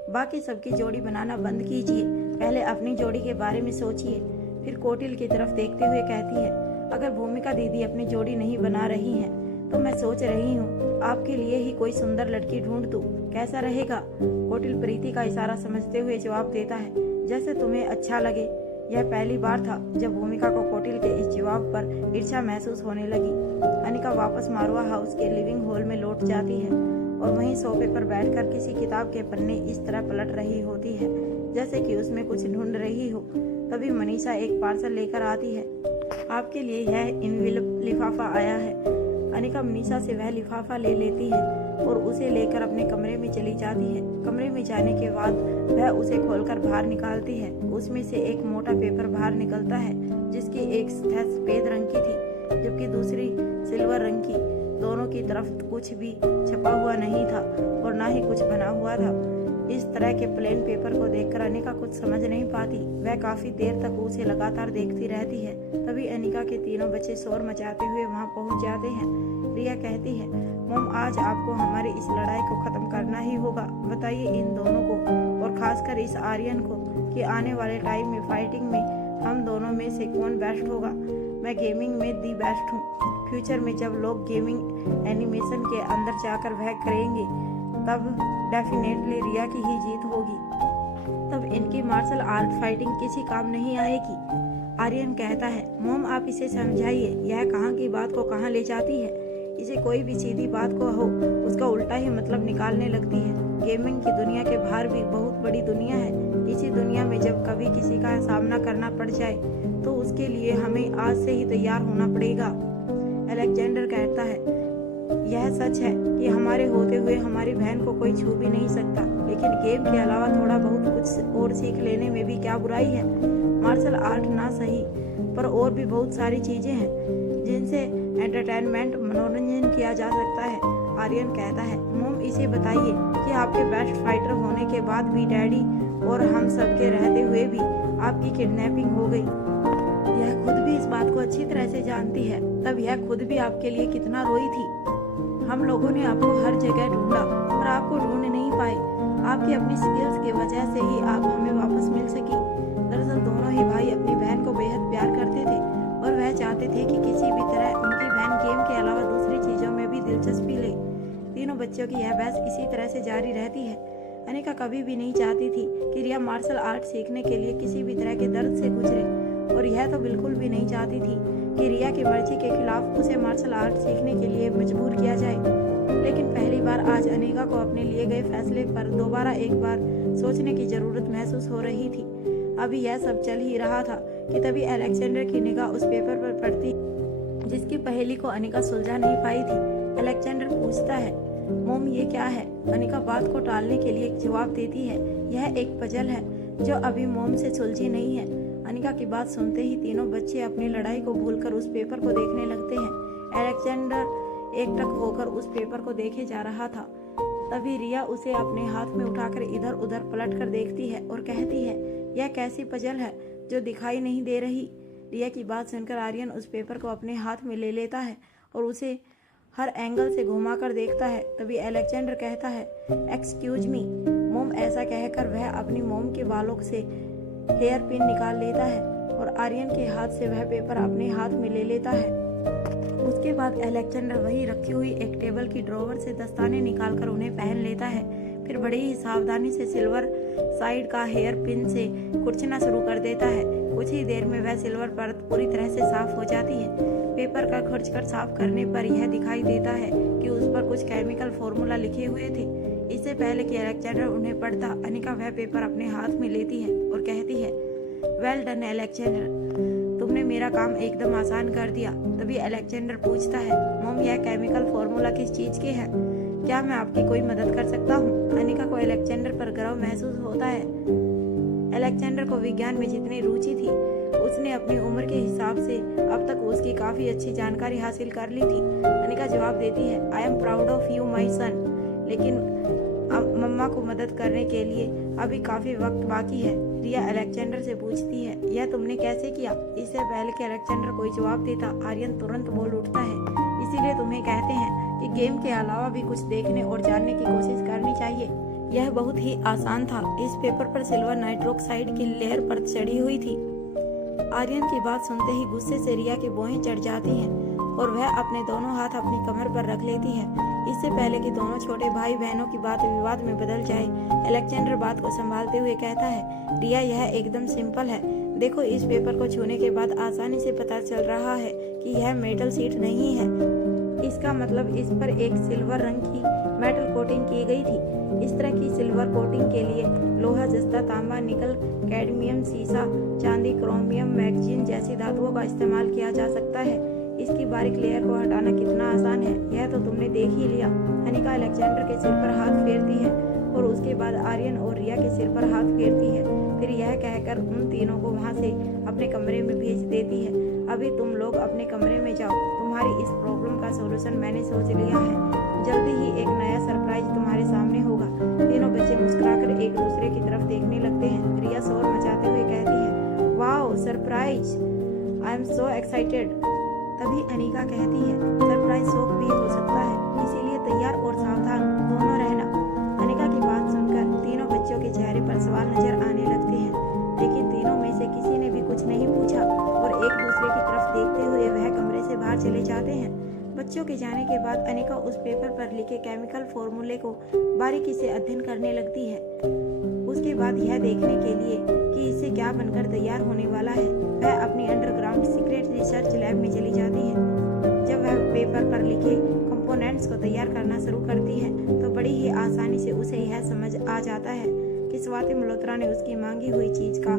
बाकी सबकी जोड़ी बनाना बंद कीजिए, पहले अपनी जोड़ी के बारे में सोचिए। फिर कोटिल की तरफ देखते हुए कहती है, अगर भूमिका दीदी अपनी जोड़ी नहीं बना रही हैं, तो मैं सोच रही हूँ आपके लिए ही कोई सुंदर लड़की ढूंढ दूँ, कैसा रहेगा? कोटिल प्रीति का इशारा समझते हुए जवाब देता है, जैसे तुम्हें अच्छा लगे। यह पहली बार था जब भूमिका को कोटिल के इस जवाब पर ईर्ष्या महसूस होने लगी। अनिका वापस मारवा हाउस के लिविंग हॉल में लौट जाती है और वहीं सोफे पर बैठकर किसी किताब के पन्ने इस तरह पलट रही होती है जैसे कि उसमें कुछ ढूंढ रही हो। तभी मनीषा एक पार्सल लेकर आती है। आपके लिए यह एनवेलप लिफाफा आया है। अनिका मनीषा से वह लिफाफा ले लेती है और उसे लेकर अपने कमरे में चली जाती है। कमरे में जाने के बाद वह उसे खोलकर बाहर निकालती है। उसमें से एक मोटा पेपर बाहर निकलता है, जिसकी एक सतह सफेद रंग की थी जबकि दूसरी सिल्वर रंग की। दोनों की तरफ कुछ भी छपा हुआ नहीं था और ना ही कुछ बना हुआ था। इस तरह के प्लेन पेपर को देखकर अनिका कुछ समझ नहीं पाती। वह काफी देर तक उसे लगातार देखती रहती है। तभी अनिका के तीनों बच्चे शोर मचाते हुए वहां पहुंच जाते हैं। रिया कहती है, मॉम आज आपको हमारी इस लड़ाई को खत्म करना ही होगा। बताइए इन दोनों को और खासकर इस आर्यन को कि आने वाले टाइम में फाइटिंग में हम दोनों में से कौन बेस्ट होगा। मैं गेमिंग में दी बेस्ट हूँ। फ्यूचर में जब लोग गेमिंग एनिमेशन के अंदर जाकर वह करेंगे तब डेफिनेटली रिया की ही जीत होगी। तब इनकी मार्शल आर्ट फाइटिंग किसी काम नहीं आएगी। आर्यन कहता है, मॉम आप इसे समझाइए, यह कहाँ की बात को कहाँ ले जाती है। इसे कोई भी सीधी बात को हो उसका उल्टा ही मतलब निकालने लगती है। गेमिंग की दुनिया के बाहर भी बहुत बड़ी दुनिया है। इसी दुनिया में जब कभी किसी का सामना करना पड़ जाए तो उसके लिए हमें आज से ही तैयार होना पड़ेगा। अलेक्जेंडर कहता है, यह सच है कि हमारे होते हुए हमारी बहन को कोई छू भी नहीं सकता, लेकिन गेम के अलावा थोड़ा बहुत कुछ और सीख लेने में भी क्या बुराई है। मार्शल आर्ट ना सही पर और भी बहुत सारी चीजें हैं जिनसे एंटरटेनमेंट मनोरंजन किया जा सकता है। आर्यन कहता है, मॉम इसे बताइए कि आपके बेस्ट फाइटर होने के बाद भी डैडी और हम सबके रहते हुए भी आपकी किडनैपिंग हो गई। यह खुद भी इस बात को अच्छी तरह से जानती है, तब यह खुद भी आपके लिए कितना रोई थी। हम लोगों ने आपको हर जगह ढूंढा पर आपको ढूंढ नहीं पाए। आपकी अपनी स्किल्स की वजह से ही आप हमें वापस मिल सकी। दरअसल दोनों ही भाई अपनी बहन को बेहद प्यार करते थे और वह चाहते थे कि किसी भी तरह उनकी बहन गेम के अलावा दूसरी चीजों में भी दिलचस्पी ले। तीनों बच्चों की यह बहस इसी तरह से जारी रहती है। अनिका कभी भी नहीं चाहती थी कि रिया मार्शल आर्ट सीखने के लिए किसी भी तरह के दर्द से गुजरे, और यह तो बिल्कुल भी नहीं चाहती थी कि रिया की मर्जी के खिलाफ उसे मार्शल आर्ट सीखने के लिए मजबूर किया जाए। लेकिन पहली बार आज अनिका को अपने लिए गए फैसले पर दोबारा एक बार सोचने की जरूरत महसूस हो रही थी। अभी यह सब चल ही रहा था कि तभी अलेक्जेंडर की निगाह उस पेपर पर पड़ती जिसकी पहेली को अनिका सुलझा नहीं पाई थी। अलेक्जेंडर पूछता है, मोम ये क्या है? अनिका बात को टालने के लिए जवाब देती है, यह एक पजल है जो अभी मोम से सुलझी नहीं है। अनिका की बात सुनते ही तीनों बच्चे अपनी लड़ाई को भूलकर उस पेपर को देखने लगते हैं। अलेक्जेंडर एकटक होकर उस पेपर को देखे जा रहा था। तभी रिया उसे अपने हाथ में उठाकर इधर उधर पलट कर देखती है और कहती है, यह कैसी पजल है जो दिखाई नहीं दे रही। रिया की बात सुनकर आर्यन उस पेपर को अपने हाथ में ले लेता है और उसे हर एंगल से घुमाकर देखता है। तभी अलेक्जेंडर कहता है, एक्सक्यूज मी मोम। ऐसा कहकर वह अपनी मोम के बालों से हेयर पिन निकाल लेता है और आर्यन के हाथ से वह पेपर अपने हाथ में ले लेता है। उसके बाद अलेक्जेंडर वही रखी हुई एक टेबल की ड्रॉवर से दस्ताने निकालकर उन्हें पहन लेता है। फिर बड़ी ही सावधानी से सिल्वर साइड का हेयर पिन से कुर्चना शुरू कर देता है। कुछ ही देर में वह सिल्वर परत पूरी तरह से साफ हो जाती है। पेपर का खुरचकर साफ करने पर यह दिखाई देता है कि उस पर कुछ केमिकल फॉर्मूला लिखे हुए थे। इससे पहले कि अलेक्जेंडर उन्हें पढ़ता, अनिका वह पेपर अपने हाथ में लेती है और कहती है, वेल डन अलेक्जेंडर, तुमने मेरा काम एकदम आसान कर दिया। तभी अलेक्जेंडर पूछता है, मोम यह केमिकल फॉर्मूला किस चीज के है? क्या मैं आपकी कोई मदद कर सकता हूँ? अनिका को अलेक्जेंडर पर गर्व महसूस होता है। अलेक्जेंडर को विज्ञान में जितनी रुचि थी उसने अपनी उम्र के हिसाब से अब तक उसकी काफी अच्छी जानकारी हासिल कर ली थी। अनिका जवाब देती है, I am proud of you my son, लेकिन मम्मा को मदद करने के लिए अभी काफी वक्त बाकी है। रिया अलेक्जेंडर से पूछती है, यह तुमने कैसे किया? इससे पहले कि अलेक्जेंडर कोई जवाब देता, आर्यन तुरंत बोल उठता है, इसीलिए तुम्हें कहते हैं कि गेम के अलावा भी कुछ देखने और जानने की कोशिश करनी चाहिए। यह बहुत ही आसान था। इस पेपर पर सिल्वर नाइट्रोक्साइड की लेयर पर चढ़ी हुई थी। आर्यन की बात सुनते ही गुस्से से रिया की भौहें चढ़ जाती हैं और वह अपने दोनों हाथ अपनी कमर पर रख लेती है। इससे पहले कि दोनों छोटे भाई बहनों की बात विवाद में बदल जाए, अलेक्जेंडर बात को संभालते हुए कहता है, रिया यह एकदम सिंपल है। देखो, इस पेपर को छूने के बाद आसानी से पता चल रहा है कि यह मेटल शीट नहीं है। इसका मतलब इस पर एक सिल्वर रंग की मेटल कोटिंग की गई थी। इस तरह की सिल्वर कोटिंग के लिए लोहा, जस्ता, तांबा, निकल, कैडमियम, सीसा, चांदी, क्रोमियम, मैग्नीशियम जैसी धातुओं का इस्तेमाल किया जा सकता है। इसकी बारीक लेयर को हटाना कितना आसान है यह तो तुमने देख ही लिया। अनिका अलेक्जेंडर के सिर पर हाथ फेरती है और उसके बाद आर्यन और रिया के सिर पर हाथ फेरती है। फिर यह कहकर उन तीनों को वहां से अपने कमरे में भेज देती है। अभी तुम लोग अपने कमरे में जाओ, तुम्हारी इस प्रॉब्लम का सोल्यूशन मैंने सोच लिया है। जल्दी ही एक नया सरप्राइज तुम्हारे सामने होगा। तीनों बच्चे मुस्कुराकर एक दूसरे की तरफ देखने लगते हैं। रिया शोर मचाते हुए कहती है, wow surprise, I am so excited. तभी अनिका कहती है, सरप्राइज शॉक भी हो सकता है, इसीलिए तैयार और सावधान दोनों रहना। अनिका की बात सुनकर तीनों बच्चों के चेहरे पर सवाल नजर आने लगते हैं, लेकिन तीनों में से किसी ने भी कुछ नहीं पूछा और एक दूसरे की तरफ देखते हुए वह कमरे से बाहर चले जाते हैं। पेपर पर लिखे केमिकल फॉर्मूले को बारीकी से अध्ययन करने लगती है। उसके बाद यह देखने के लिए कि इससे क्या बनकर तैयार होने वाला है, वह अपनी अंडरग्राउंड सीक्रेट रिसर्च लैब में चली जाती है। जब वह पेपर पर लिखे कंपोनेंट्स को तैयार करना शुरू करती है तो बड़ी ही आसानी से उसे यह समझ आ जाता है कि स्वाति मल्होत्रा ने उसकी मांगी हुई चीज का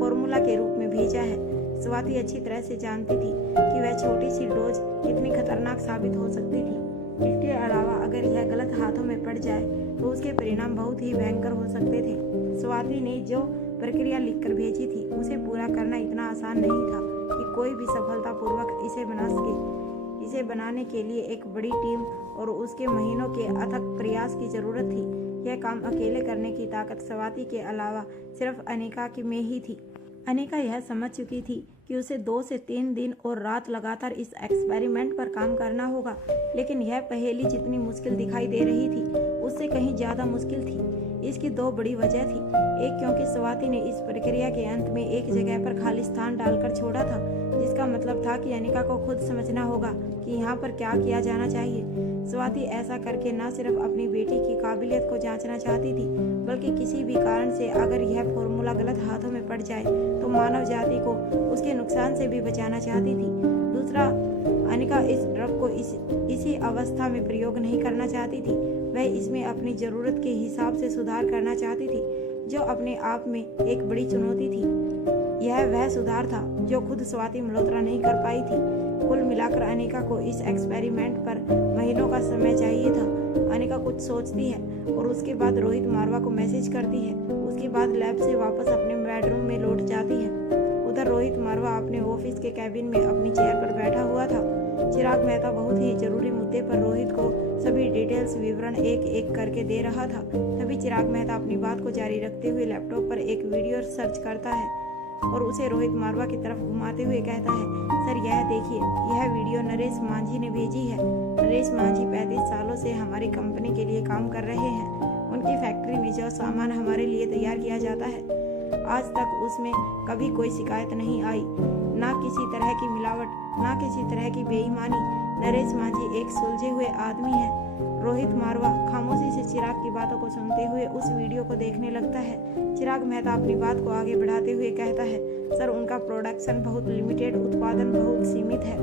फॉर्मूला के रूप में भेजा है। स्वाति अच्छी तरह से जानती थी कि वह छोटी सी डोज कितनी खतरनाक साबित हो सकती थी। इसके अलावा अगर यह गलत हाथों में पड़ जाए तो उसके परिणाम बहुत ही भयंकर हो सकते थे। स्वाति ने जो प्रक्रिया लिखकर भेजी थी उसे पूरा करना इतना आसान नहीं था कि कोई भी सफलतापूर्वक इसे बना सके। इसे बनाने के लिए एक बड़ी टीम और उसके महीनों के अथक प्रयास की जरूरत थी। यह काम अकेले करने की ताकत स्वाति के अलावा सिर्फ अनिका की में ही थी। अनिका यह समझ चुकी थी कि उसे 2 से 3 दिन और रात लगातार इस एक्सपेरिमेंट पर काम करना होगा, लेकिन यह पहेली जितनी मुश्किल दिखाई दे रही थी उससे कहीं ज्यादा मुश्किल थी। इसकी 2 बड़ी वजह थी। एक, क्योंकि स्वाति ने इस प्रक्रिया के अंत में एक जगह पर खाली स्थान डालकर छोड़ा था, जिसका मतलब था कि अनिका को खुद समझना होगा कि यहाँ पर क्या किया जाना चाहिए। स्वाति ऐसा करके न सिर्फ अपनी बेटी की काबिलियत को जांचना चाहती थी, बल्कि किसी भी कारण से अगर यह फॉर्मूला गलत हाथों में पड़ जाए तो मानव जाति को उसके नुकसान से भी बचाना चाहती थी। दूसरा, अनिका इस ड्रग को इसी अवस्था में प्रयोग नहीं करना चाहती थी। वह इसमें अपनी जरूरत के हिसाब से सुधार करना चाहती थी, जो अपने आप में एक बड़ी चुनौती थी। यह वह सुधार था जो खुद स्वाति मल्होत्रा नहीं कर पाई थी। कुल मिलाकर अनिका को इस एक्सपेरिमेंट पर महीनों का समय चाहिए था। अनिका कुछ सोचती है और उसके बाद रोहित मारवा को मैसेज करती है। उसके बाद लैब से वापस अपने बेडरूम में लौट जाती है। उधर रोहित मारवा अपने ऑफिस के कैबिन में अपनी चेयर पर बैठा हुआ था। चिराग मेहता बहुत ही जरूरी मुद्दे पर रोहित को सभी डिटेल्स विवरण एक एक करके दे रहा था। तभी चिराग मेहता अपनी बात को जारी रखते हुए लैपटॉप पर एक वीडियो सर्च करता है और उसे रोहित मारवा की तरफ घुमाते हुए कहता है, सर यह देखिए, यह वीडियो नरेश मांझी ने भेजी है। नरेश मांझी 35 सालों से हमारी कंपनी के लिए काम कर रहे हैं। उनकी फैक्ट्री में जो सामान हमारे लिए तैयार किया जाता है, आज तक उसमें कभी कोई शिकायत नहीं आई, ना किसी तरह की मिलावट, ना किसी तरह की बेईमानी। नरेश मांझी एक सुलझे हुए आदमी है। रोहित मारवा खामोशी से चिराग की बातों को सुनते हुए उस वीडियो को देखने लगता है। चिराग मेहता अपनी बात को आगे बढ़ाते हुए कहता है, सर उनका प्रोडक्शन बहुत लिमिटेड, उत्पादन बहुत सीमित है,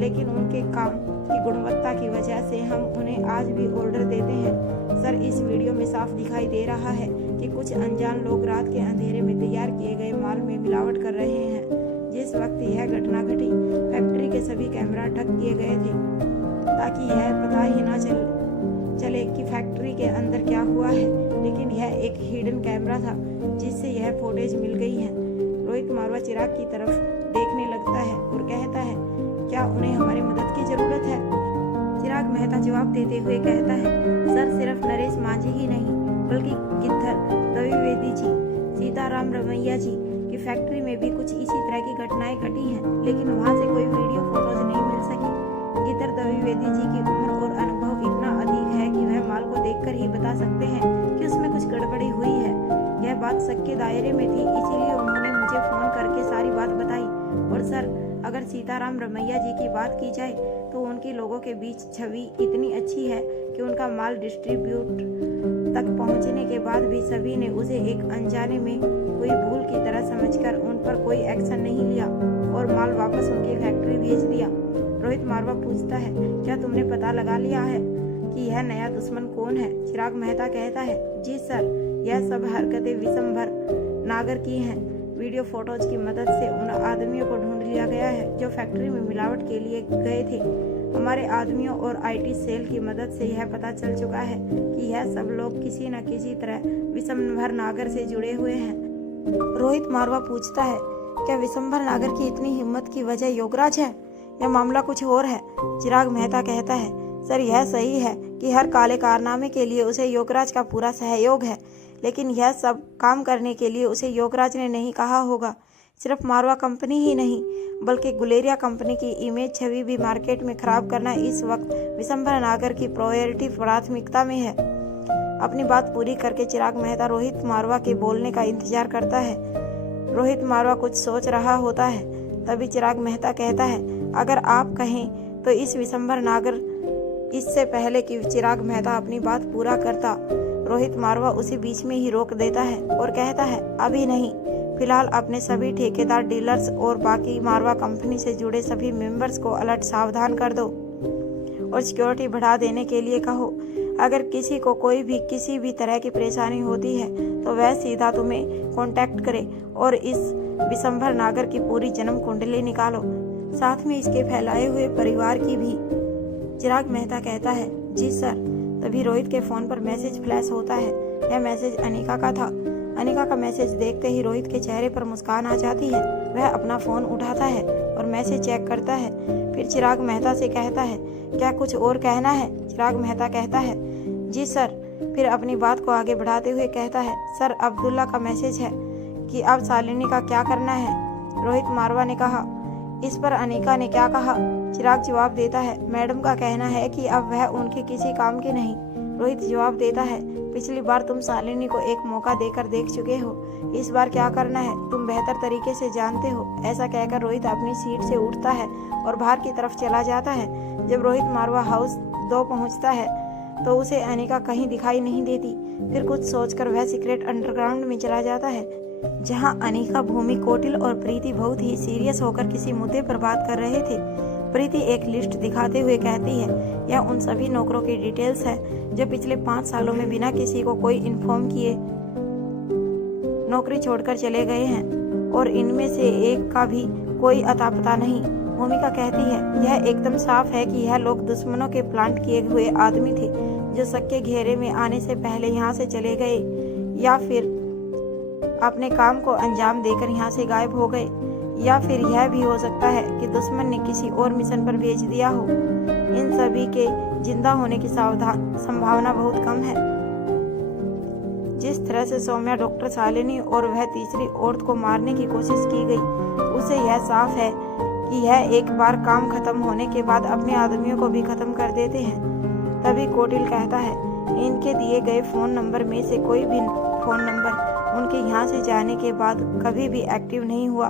लेकिन उनके काम की गुणवत्ता की वजह से हम उन्हें आज भी ऑर्डर देते हैं। सर इस वीडियो में साफ दिखाई दे रहा है कि कुछ अनजान लोग रात के अंधेरे में तैयार किए गए माल में मिलावट कर रहे हैं। जिस वक्त यह घटना घटी, फैक्ट्री के सभी कैमरा ढक किए गए थे ताकि यह पता ही ना चले कि फैक्ट्री के अंदर क्या हुआ है, लेकिन यह एक हिडन कैमरा था जिससे यह फुटेज मिल गई है। रोहित मारवा चिराग की तरफ देखने लगता है और कहता है, क्या उन्हें हमारी मदद की जरूरत है? चिराग मेहता जवाब देते हुए कहता है, सर सिर्फ नरेश मांझी ही नहीं, बल्कि गिद्धर द्विवेदी जी, सीताराम रमैया जी की फैक्ट्री में भी कुछ इसी तरह की घटनाएं घटी हैं, लेकिन वहां से कोई वीडियो फोटोज नहीं मिल सकी। गिद्धर द्विवेदी जी की उम्र और अनुभव इतना अधिक है कि वह माल को देखकर ही बता सकते हैं कि उसमें कुछ गड़बड़ी हुई है। यह बात शक के दायरे में थी, इसीलिए उन्होंने मुझे फोन करके सारी बात बताई। और सर अगर सीताराम रमैया जी की बात की जाए तो उनकी लोगों के बीच छवि इतनी अच्छी है कि उनका माल डिस्ट्रीब्यूट तक पहुंचने के बाद भी सभी ने उसे एक अनजाने में कोई भूल की तरह समझकर उन पर कोई एक्शन नहीं लिया और माल वापस उनकी फैक्ट्री भेज दिया। रोहित मारवा पूछता है, क्या तुमने पता लगा लिया है कि यह नया दुश्मन कौन है? चिराग मेहता कहता है, जी सर, यह सब हरकतें विशंभर नागर की हैं। वीडियो फोटोज की मदद से उन आदमियों को ढूंढ लिया गया है जो फैक्ट्री में मिलावट के लिए गए थे। हमारे आदमियों और आईटी सेल की मदद से यह पता चल चुका है कि यह सब लोग किसी न किसी तरह विशंभर नागर से जुड़े हुए हैं। रोहित मारवा पूछता है, क्या विशंभर नागर की इतनी हिम्मत की वजह योगराज है या मामला कुछ और है? चिराग मेहता कहता है, सर यह सही है कि हर काले कारनामे के लिए उसे योगराज का पूरा सहयोग है, लेकिन यह सब काम करने के लिए उसे योगराज ने नहीं कहा होगा। सिर्फ मारवा कंपनी ही नहीं, बल्कि गुलेरिया कंपनी की इमेज छवि भी मार्केट में खराब करना इस वक्त विशंभर नागर की प्राथमिकता में है। अपनी बात पूरी करके चिराग मेहता रोहित मारवा के बोलने का इंतजार करता है। रोहित मारवा कुछ सोच रहा होता है, तभी चिराग मेहता कहता है, अगर आप कहें तो इस विशंभर नागर इससे पहले कि चिराग मेहता अपनी बात पूरा करता, रोहित मारवा उसे बीच में ही रोक देता है और कहता है, अभी नहीं, फिलहाल अपने सभी ठेकेदार, डीलर्स और बाकी मारवा कंपनी से जुड़े सभी मेंबर्स को अलर्ट सावधान कर दो और सिक्योरिटी बढ़ा देने के लिए कहो। अगर किसी को कोई भी किसी भी तरह की परेशानी होती है तो वह सीधा तुम्हें कांटेक्ट करे और इस विशंभर नागर की पूरी जन्म कुंडली निकालो, साथ में इसके फैलाए हुए परिवार की भी। चिराग मेहता कहता है, जी सर। तभी रोहित के फोन पर मैसेज फ्लैश होता है। यह मैसेज अनिका का था। अनिका का मैसेज देखते ही रोहित के चेहरे पर मुस्कान आ जाती है। वह अपना फोन उठाता है और मैसेज चेक करता है, फिर चिराग मेहता से कहता है, क्या कुछ और कहना है? चिराग मेहता कहता है, जी सर। फिर अपनी बात को आगे बढ़ाते हुए कहता है, सर अब्दुल्ला का मैसेज है कि अब शालिनी का क्या करना है? रोहित मारवा ने कहा। इस पर अनिका ने क्या कहा? चिराग जवाब देता है, मैडम का कहना है कि अब वह उनके किसी काम की नहीं। रोहित जवाब देता है, पिछली बार तुम शालिनी को एक मौका देकर देख चुके हो, इस बार क्या करना है तुम बेहतर तरीके से जानते हो। ऐसा कहकर रोहित अपनी सीट से उठता है और बाहर की तरफ चला जाता है। जब रोहित मारवा हाउस 2 पहुंचता है तो उसे अनिका कहीं दिखाई नहीं देती। फिर कुछ सोचकर वह सीक्रेट अंडरग्राउंड में चला जाता है, जहां अनिका, भूमि, कोटिल और प्रीति बहुत ही सीरियस होकर किसी मुद्दे पर बात कर रहे थे। प्रीति एक लिस्ट दिखाते हुए कहती है, यह उन सभी नौकरों की डिटेल्स है जो पिछले 5 सालों में बिना किसी को कोई इन्फॉर्म किए नौकरी छोड़कर चले गए हैं और इनमें से एक का भी कोई अता पता नहीं। भूमिका कहती है, यह एकदम साफ है कि यह लोग दुश्मनों के प्लांट किए हुए आदमी थे जो शक के घेरे में आने से पहले यहाँ से चले गए या फिर अपने काम को अंजाम देकर यहाँ से गायब हो गए, या फिर यह भी हो सकता है कि दुश्मन ने किसी और मिशन पर भेज दिया हो। इन सभी के जिंदा होने की संभावना बहुत कम है। जिस तरह से सौम्या, डॉक्टर शालिनी और वह तीसरी औरत को मारने की कोशिश की गई, उससे यह साफ है कि यह एक बार काम खत्म होने के बाद अपने आदमियों को भी खत्म कर देते हैं। तभी कोटिल कहता है, इनके दिए गए फोन नंबर में से कोई भी फोन नंबर उनके यहाँ से जाने के बाद कभी भी एक्टिव नहीं हुआ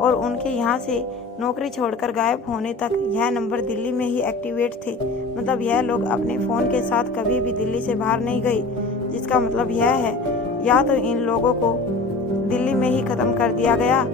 और उनके यहाँ से नौकरी छोड़कर गायब होने तक यह नंबर दिल्ली में ही एक्टिवेट थे। मतलब यह लोग अपने फ़ोन के साथ कभी भी दिल्ली से बाहर नहीं गए, जिसका मतलब यह है या तो इन लोगों को दिल्ली में ही ख़त्म कर दिया गया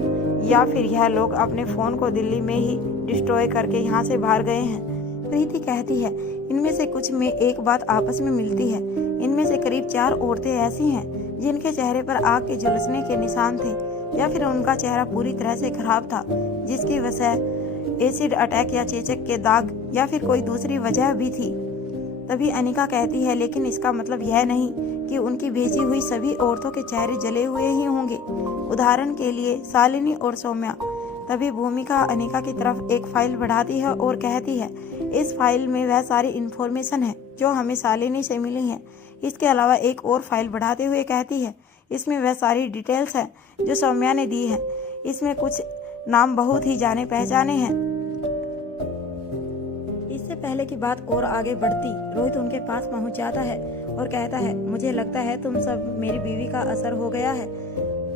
या फिर यह लोग अपने फ़ोन को दिल्ली में ही डिस्ट्रॉय करके यहाँ से बाहर गए हैं। प्रीति कहती है, इनमें से कुछ में एक बात आपस में मिलती है। इनमें से करीब 4 औरतें ऐसी हैं जिनके चेहरे पर आग के झुलसने के निशान थे, या फिर उनका चेहरा पूरी तरह से खराब था जिसकी वजह एसिड अटैक या चेचक के दाग या फिर कोई दूसरी वजह भी थी। तभी अनिका कहती है, लेकिन इसका मतलब यह नहीं कि उनकी भेजी हुई सभी औरतों के चेहरे जले हुए ही होंगे, उदाहरण के लिए शालिनी और सौम्या। तभी भूमिका अनिका की तरफ एक फाइल बढ़ाती है और कहती है, इस फाइल में वह सारी इन्फॉर्मेशन है जो हमें शालिनी से मिली है। इसके अलावा एक और फाइल बढ़ाते हुए कहती है, इसमें वह सारी डिटेल्स है जो सौम्या ने दी है। इसमें कुछ नाम बहुत ही जाने पहचाने हैं। इससे पहले कि बात और आगे बढ़ती, रोहित उनके पास पहुंच जाता है और कहता है, मुझे लगता है तुम सब मेरी बीवी का असर हो गया है,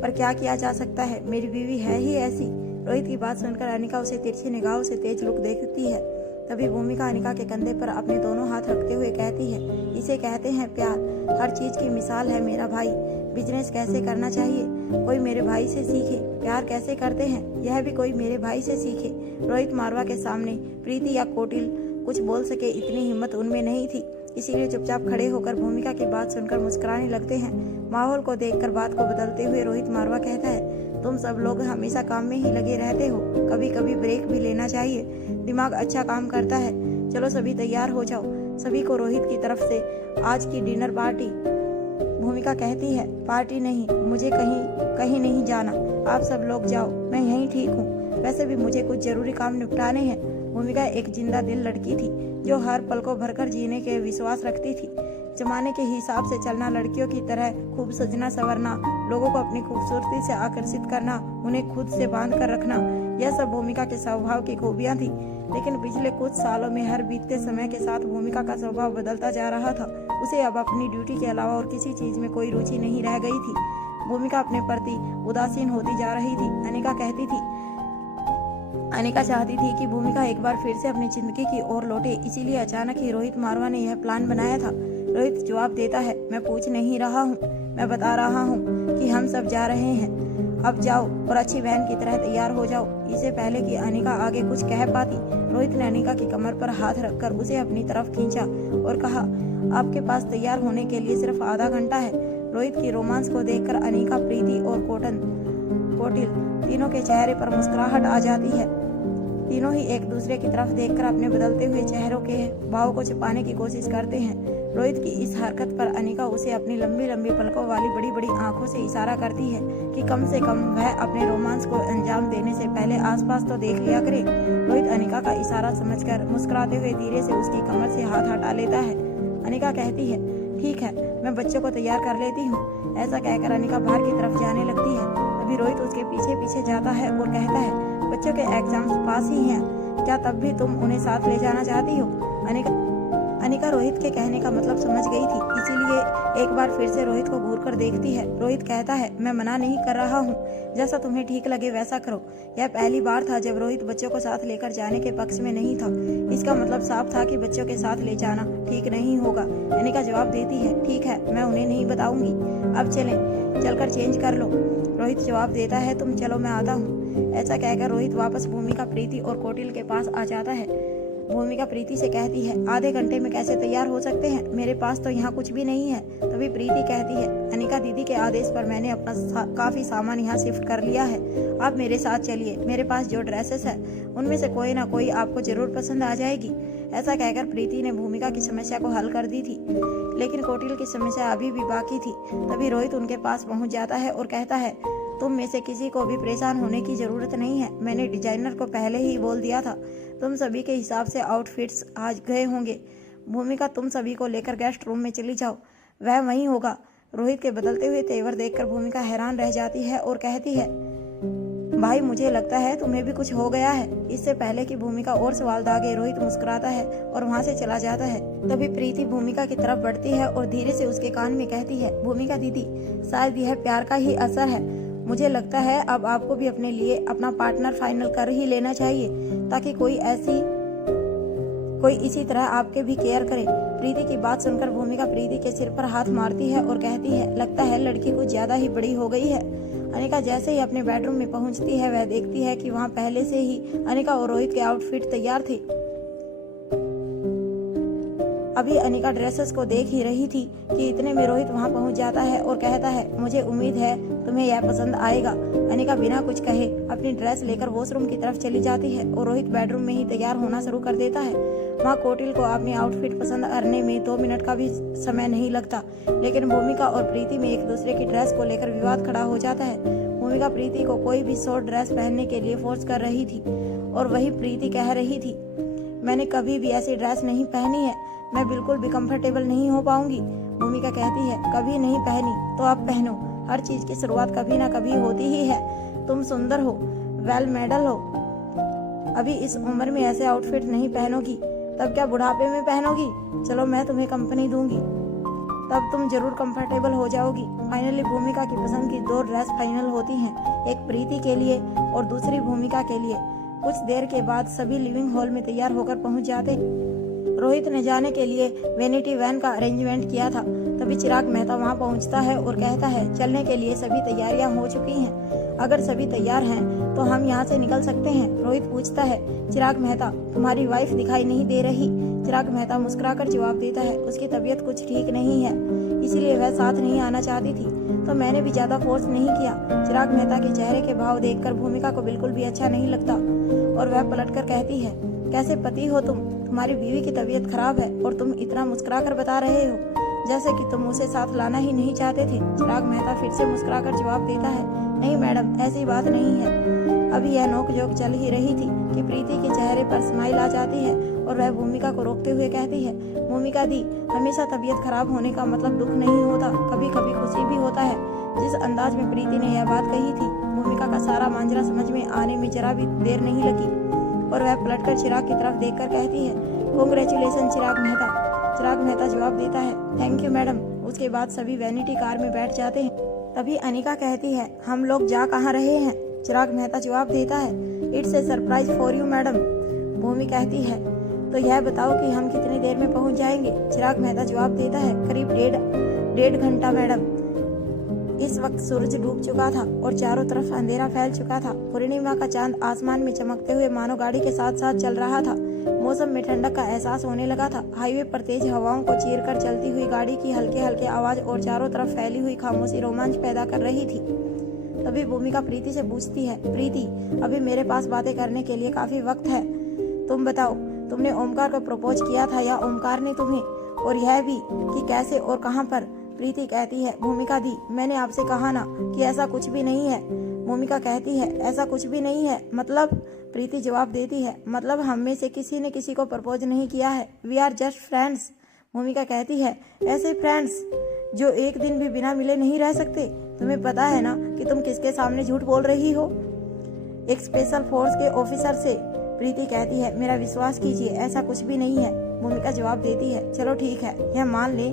पर क्या किया जा सकता है, मेरी बीवी है ही ऐसी। रोहित की बात सुनकर अनिका उसे तिरछी निगाहों से तेज लुक देखती है। तभी भूमिका अनिका के कंधे पर अपने दोनों हाथ रखते हुए कहती है, इसे कहते हैं प्यार, हर चीज की मिसाल है मेरा भाई। बिजनेस कैसे करना चाहिए कोई मेरे भाई से सीखे, प्यार कैसे करते हैं यह भी कोई मेरे भाई से सीखे। रोहित मारवा के सामने प्रीति या कोटिल कुछ बोल सके इतनी हिम्मत उनमें नहीं थी, इसीलिए चुपचाप खड़े होकर भूमिका की बात सुनकर मुस्कुराने लगते हैं। माहौल को देखकर बात को बदलते हुए रोहित मारवा कहता है, तुम सब लोग हमेशा काम में ही लगे रहते हो, कभी कभी ब्रेक भी लेना चाहिए, दिमाग अच्छा काम करता है। चलो सभी तैयार हो जाओ। सभी को रोहित की तरफ से आज की डिनर पार्टी। भूमिका कहती है, पार्टी नहीं, मुझे कहीं नहीं जाना, आप सब लोग जाओ, मैं यहीं ठीक हूँ, वैसे भी मुझे कुछ जरूरी काम निपटाने हैं। भूमिका एक जिंदा दिल लड़की थी जो हर पल को भरकर जीने के विश्वास रखती थी। जमाने के हिसाब से चलना, लड़कियों की तरह खूब सजना संवरना, लोगों को अपनी खूबसूरती से आकर्षित करना, उन्हें खुद से बांध कर रखना, यह सब भूमिका के स्वभाव की खूबियां थी। लेकिन पिछले कुछ सालों में हर बीतते समय के साथ भूमिका का स्वभाव बदलता जा रहा था। उसे अब अपनी ड्यूटी के अलावा और किसी चीज में कोई रुचि नहीं रह गई थी। भूमिका अपने प्रति उदासीन होती जा रही थी। अनिका कहती थी, अनिका चाहती थी कि भूमिका एक बार फिर से अपनी जिंदगी की ओर लौटे, इसीलिए अचानक ही रोहित मारवा ने यह प्लान बनाया था। रोहित जवाब देता है, मैं पूछ नहीं रहा हूँ, मैं बता रहा हूँ कि हम सब जा रहे हैं। अब जाओ और अच्छी बहन की तरह तैयार हो जाओ। इससे पहले कि अनिका आगे कुछ कह पाती, रोहित ने अनिका की कमर पर हाथ रखकर उसे अपनी तरफ खींचा और कहा, आपके पास तैयार होने के लिए सिर्फ आधा घंटा है। रोहित की रोमांस को देखकर अनिका, प्रीति और कोटिल तीनों के चेहरे पर मुस्कुराहट आ जाती है। तीनों ही एक दूसरे की तरफ देखकर अपने बदलते हुए चेहरों के भाव को छिपाने की कोशिश करते हैं। रोहित की इस हरकत पर अनिका उसे अपनी लंबी लंबी पलकों वाली बड़ी बड़ी आंखों से इशारा करती है कि कम से कम वह अपने रोमांस को अंजाम देने से पहले आसपास तो देख लिया करे। रोहित अनिका का इशारा समझकर मुस्कुराते हुए धीरे से उसकी कमर से हाथ हटा लेता है। अनिका कहती है, ठीक है, मैं बच्चों को तैयार कर लेती हूँ। ऐसा कहकर अनिका बाहर की तरफ जाने लगती है। तभी रोहित उसके पीछे पीछे जाता है और कहता है, बच्चों के एग्जाम्स पास ही हैं, क्या तब भी तुम उन्हें साथ ले जाना चाहती हो? अनिका रोहित के कहने का मतलब समझ गई थी, इसीलिए एक बार फिर से रोहित को घूर कर देखती है। रोहित कहता है, मैं मना नहीं कर रहा हूँ, जैसा तुम्हें ठीक लगे वैसा करो। यह पहली बार था जब रोहित बच्चों को साथ लेकर जाने के पक्ष में नहीं था। इसका मतलब साफ था कि बच्चों के साथ ले जाना ठीक नहीं होगा। अनिका जवाब देती है, ठीक है, मैं उन्हें नहीं बताऊंगी। अब चलकर चेंज कर लो। रोहित जवाब देता है, तुम चलो, मैं आता हूँ। ऐसा कहकर रोहित वापस भूमिका, प्रीति और कोटिल के पास आ जाता है। भूमिका प्रीति से कहती है, आधे घंटे में कैसे तैयार हो सकते हैं? मेरे पास तो यहाँ कुछ भी नहीं है। तभी प्रीति कहती है, अनिका दीदी के आदेश पर मैंने अपना काफी सामान यहाँ शिफ्ट कर लिया है। आप मेरे साथ चलिए, मेरे पास जो ड्रेसेस है उनमें से कोई ना कोई आपको जरूर पसंद आ जाएगी। ऐसा कहकर प्रीति ने भूमिका की समस्या को हल कर दी थी, लेकिन कोटिल की समस्या अभी भी बाकी थी। तभी रोहित उनके पास पहुँच जाता है और कहता है, तुम में से किसी को भी परेशान होने की जरूरत नहीं है। मैंने डिजाइनर को पहले ही बोल दिया था, तुम सभी के हिसाब से आउटफिट्स आज गए होंगे। भूमिका, तुम सभी को लेकर गेस्ट रूम में चली जाओ, वह वहीं होगा। रोहित के बदलते हुए तेवर देखकर भूमिका हैरान रह जाती है और कहती है, भाई मुझे लगता है तुम्हें भी कुछ हो गया है। इससे पहले कि भूमिका और सवाल दागे, रोहित मुस्कुराता है और वहाँ से चला जाता है। तभी प्रीति भूमिका की तरफ बढ़ती है और धीरे से उसके कान में कहती है, भूमिका दीदी, शायद यह प्यार का ही असर है। मुझे लगता है अब आपको भी अपने लिए अपना पार्टनर फाइनल कर ही लेना चाहिए, ताकि कोई इसी तरह आपके भी केयर करे। प्रीति की बात सुनकर भूमिका प्रीति के सिर पर हाथ मारती है और कहती है, लगता है लड़की कुछ ज्यादा ही बड़ी हो गई है। अनिका जैसे ही अपने बेडरूम में पहुंचती है, वह देखती है कि वहां पहले से ही अनिका और रोहित के आउटफिट तैयार थे। अभी अनिका ड्रेसेस को देख ही रही थी कि इतने में रोहित वहां पहुंच जाता है और कहता है, मुझे उम्मीद है तुम्हें यह पसंद आएगा। अनिका बिना कुछ कहे अपनी ड्रेस लेकर वॉशरूम की तरफ चली जाती है और रोहित बेडरूम में ही तैयार होना शुरू कर देता है। वहाँ कोटिल को अपनी आउटफिट पसंद करने में 2 मिनट का भी समय नहीं लगता, लेकिन भूमिका और प्रीति में एक दूसरे की ड्रेस को लेकर विवाद खड़ा हो जाता है। भूमिका प्रीति को कोई भी शॉर्ट ड्रेस पहनने के लिए फोर्स कर रही थी और वही प्रीति कह रही थी, मैंने कभी भी ऐसी ड्रेस नहीं पहनी है, मैं बिल्कुल भी कंफर्टेबल नहीं हो पाऊंगी। भूमिका कहती है, कभी नहीं पहनी तो अब पहनो, हर चीज की शुरुआत कभी ना कभी होती ही है। तुम सुंदर हो, वेल मेडल हो, अभी इस उम्र में ऐसे आउटफिट नहीं पहनोगी, तब क्या बुढ़ापे में पहनोगी? चलो मैं तुम्हें कंपनी दूंगी, तब तुम जरूर कंफर्टेबल हो जाओगी। फाइनली भूमिका की पसंद की 2 ड्रेस फाइनल होती हैं, एक प्रीति के लिए और दूसरी भूमिका के लिए। कुछ देर के बाद सभी लिविंग हॉल में तैयार होकर पहुंच जाते। रोहित ने जाने के लिए वेनिटी वैन का अरेंजमेंट किया था। तभी चिराग मेहता वहां पहुंचता है और कहता है, चलने के लिए सभी तैयारियां हो चुकी हैं, अगर सभी तैयार हैं तो हम यहां से निकल सकते हैं। रोहित पूछता है, चिराग मेहता, तुम्हारी वाइफ दिखाई नहीं दे रही? चिराग मेहता मुस्कुराकर जवाब देता है, उसकी तबीयत कुछ ठीक नहीं है, इसीलिए वह साथ नहीं आना चाहती थी, तो मैंने भी ज्यादा फोर्स नहीं किया। चिराग मेहता के चेहरे के भाव देखकर भूमिका को बिल्कुल भी अच्छा नहीं लगता और वह पलटकर कहती है, कैसे पति हो तुम? तुम्हारी बीवी की तबीयत खराब है और तुम इतना मुस्कुराकर बता रहे हो जैसे कि तुम उसे साथ लाना ही नहीं चाहते थे। चिराग मेहता फिर से मुस्कुराकर जवाब देता है, नहीं मैडम, ऐसी बात नहीं है। अभी यह नोकझोंक चल ही रही थी कि प्रीति के चेहरे पर स्माइल आ जाती है और वह भूमिका को रोकते हुए कहती है, भूमिका दी, हमेशा तबीयत खराब होने का मतलब दुख नहीं होता, कभी कभी खुशी भी होता है। जिस अंदाज में प्रीति ने यह बात कही थी, भूमिका का सारा मांजरा समझ में आने में जरा भी देर नहीं लगी और वह पलटकर चिराग की तरफ देखकर कहती है, कांग्रेचुलेशन चिराग मेहता। चिराग मेहता जवाब देता है, थैंक यू मैडम। उसके बाद सभी वैनिटी कार में बैठ जाते हैं। तभी अनिका कहती है, हम लोग जा कहाँ रहे हैं? चिराग मेहता जवाब देता है, it's a surprise for you madam. Bhumi कहती है, तो यह बताओ कि हम कितनी देर में पहुंच जाएंगे। चिराग मेहता जवाब देता है, करीब डेढ़ घंटा मैडम। इस वक्त सूरज डूब चुका था और चारों तरफ अंधेरा फैल चुका था। पूर्णिमा का चांद आसमान में चमकते हुए मानो गाड़ी के साथ साथ चल रहा था। मौसम में ठंडक का एहसास होने लगा था। हाईवे पर तेज हवाओं को चीरकर चलती हुई गाड़ी की हल्के हल्के आवाज और चारों तरफ फैली हुई खामोशी रोमांच पैदा कर रही थी। तभी भूमिका प्रीति से पूछती है, प्रीति अभी मेरे पास बातें करने के लिए काफी वक्त है। तुम बताओ, तुमने ओमकार को प्रपोज किया था या ओमकार ने तुम्हें, और यह भी कि कैसे और कहां पर। प्रीति कहती है, भूमिका दी मैंने आपसे कहा ना कि ऐसा कुछ भी नहीं है। भूमिका कहती है, ऐसा कुछ भी नहीं है मतलब। प्रीति जवाब देती है, मतलब हम में से किसी ने किसी को प्रपोज नहीं किया है। We are just friends. Bhumika कहती है, ऐसे फ्रेंड्स जो एक दिन भी बिना मिले नहीं रह सकते। तुम्हें पता है ना कि तुम किसके सामने झूठ बोल रही हो। एक स्पेशल फोर्स के ऑफिसर से। प्रीति कहती है, मेरा विश्वास कीजिए ऐसा कुछ भी नहीं है। भूमिका जवाब देती है, चलो ठीक है, यह मान ले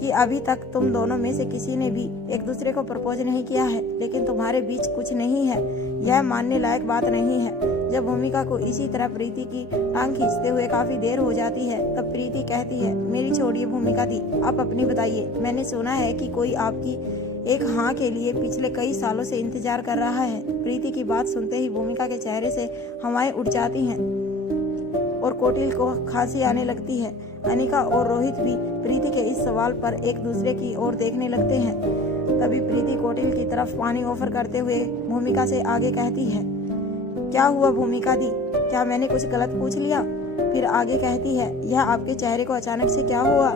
कि अभी तक तुम दोनों में से किसी ने भी एक दूसरे को प्रपोज नहीं किया है, लेकिन तुम्हारे बीच कुछ नहीं है, यह मानने लायक बात नहीं है। जब भूमिका को इसी तरह प्रीति की टांग खींचते हुए काफी देर हो जाती है, तब प्रीति कहती है, मेरी छोड़िए भूमिका दी, आप अपनी बताइए। मैंने सुना है कि कोई आपकी एक हाँ के लिए पिछले कई सालों से इंतजार कर रहा है। प्रीति की बात सुनते ही भूमिका के चेहरे से हवाएं उड़ जाती हैं और कोटिल को खांसी आने लगती है। अनिका और रोहित भी प्रीति के इस सवाल पर एक दूसरे की ओर देखने लगते हैं। तभी प्रीति कोटिल की तरफ पानी ऑफर करते हुए भूमिका से आगे कहती है, क्या हुआ भूमिका दी, क्या मैंने कुछ गलत पूछ लिया। फिर आगे कहती है, यह आपके चेहरे को अचानक से क्या हुआ।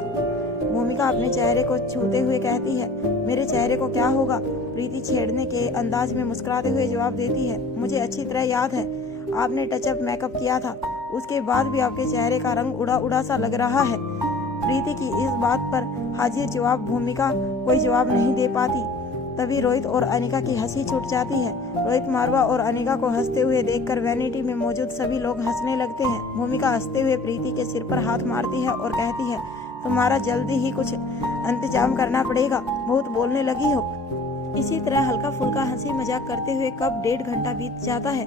भूमिका अपने चेहरे को छूते हुए कहती है, मेरे चेहरे को क्या होगा। प्रीति छेड़ने के अंदाज में मुस्कुराते हुए जवाब देती है, मुझे अच्छी तरह याद है आपने टचअप मेकअप किया था, उसके बाद भी आपके चेहरे का रंग उड़ा उड़ा सा लग रहा है। प्रीति की इस बात पर हाजिर जवाब भूमिका कोई जवाब नहीं दे पाती। तभी रोहित और अनिका की हंसी छूट जाती है। रोहित मारवा और अनिका को हंसते हुए देखकर वैनिटी में मौजूद सभी लोग हंसने लगते हैं। भूमिका हंसते हुए प्रीति के सिर पर हाथ मारती है और कहती है, तुम्हारा जल्दी ही कुछ इंतजाम करना पड़ेगा, बहुत बोलने लगी हो। इसी तरह हल्का फुल्का हंसी मजाक करते हुए कब 1.5 घंटा बीत जाता है,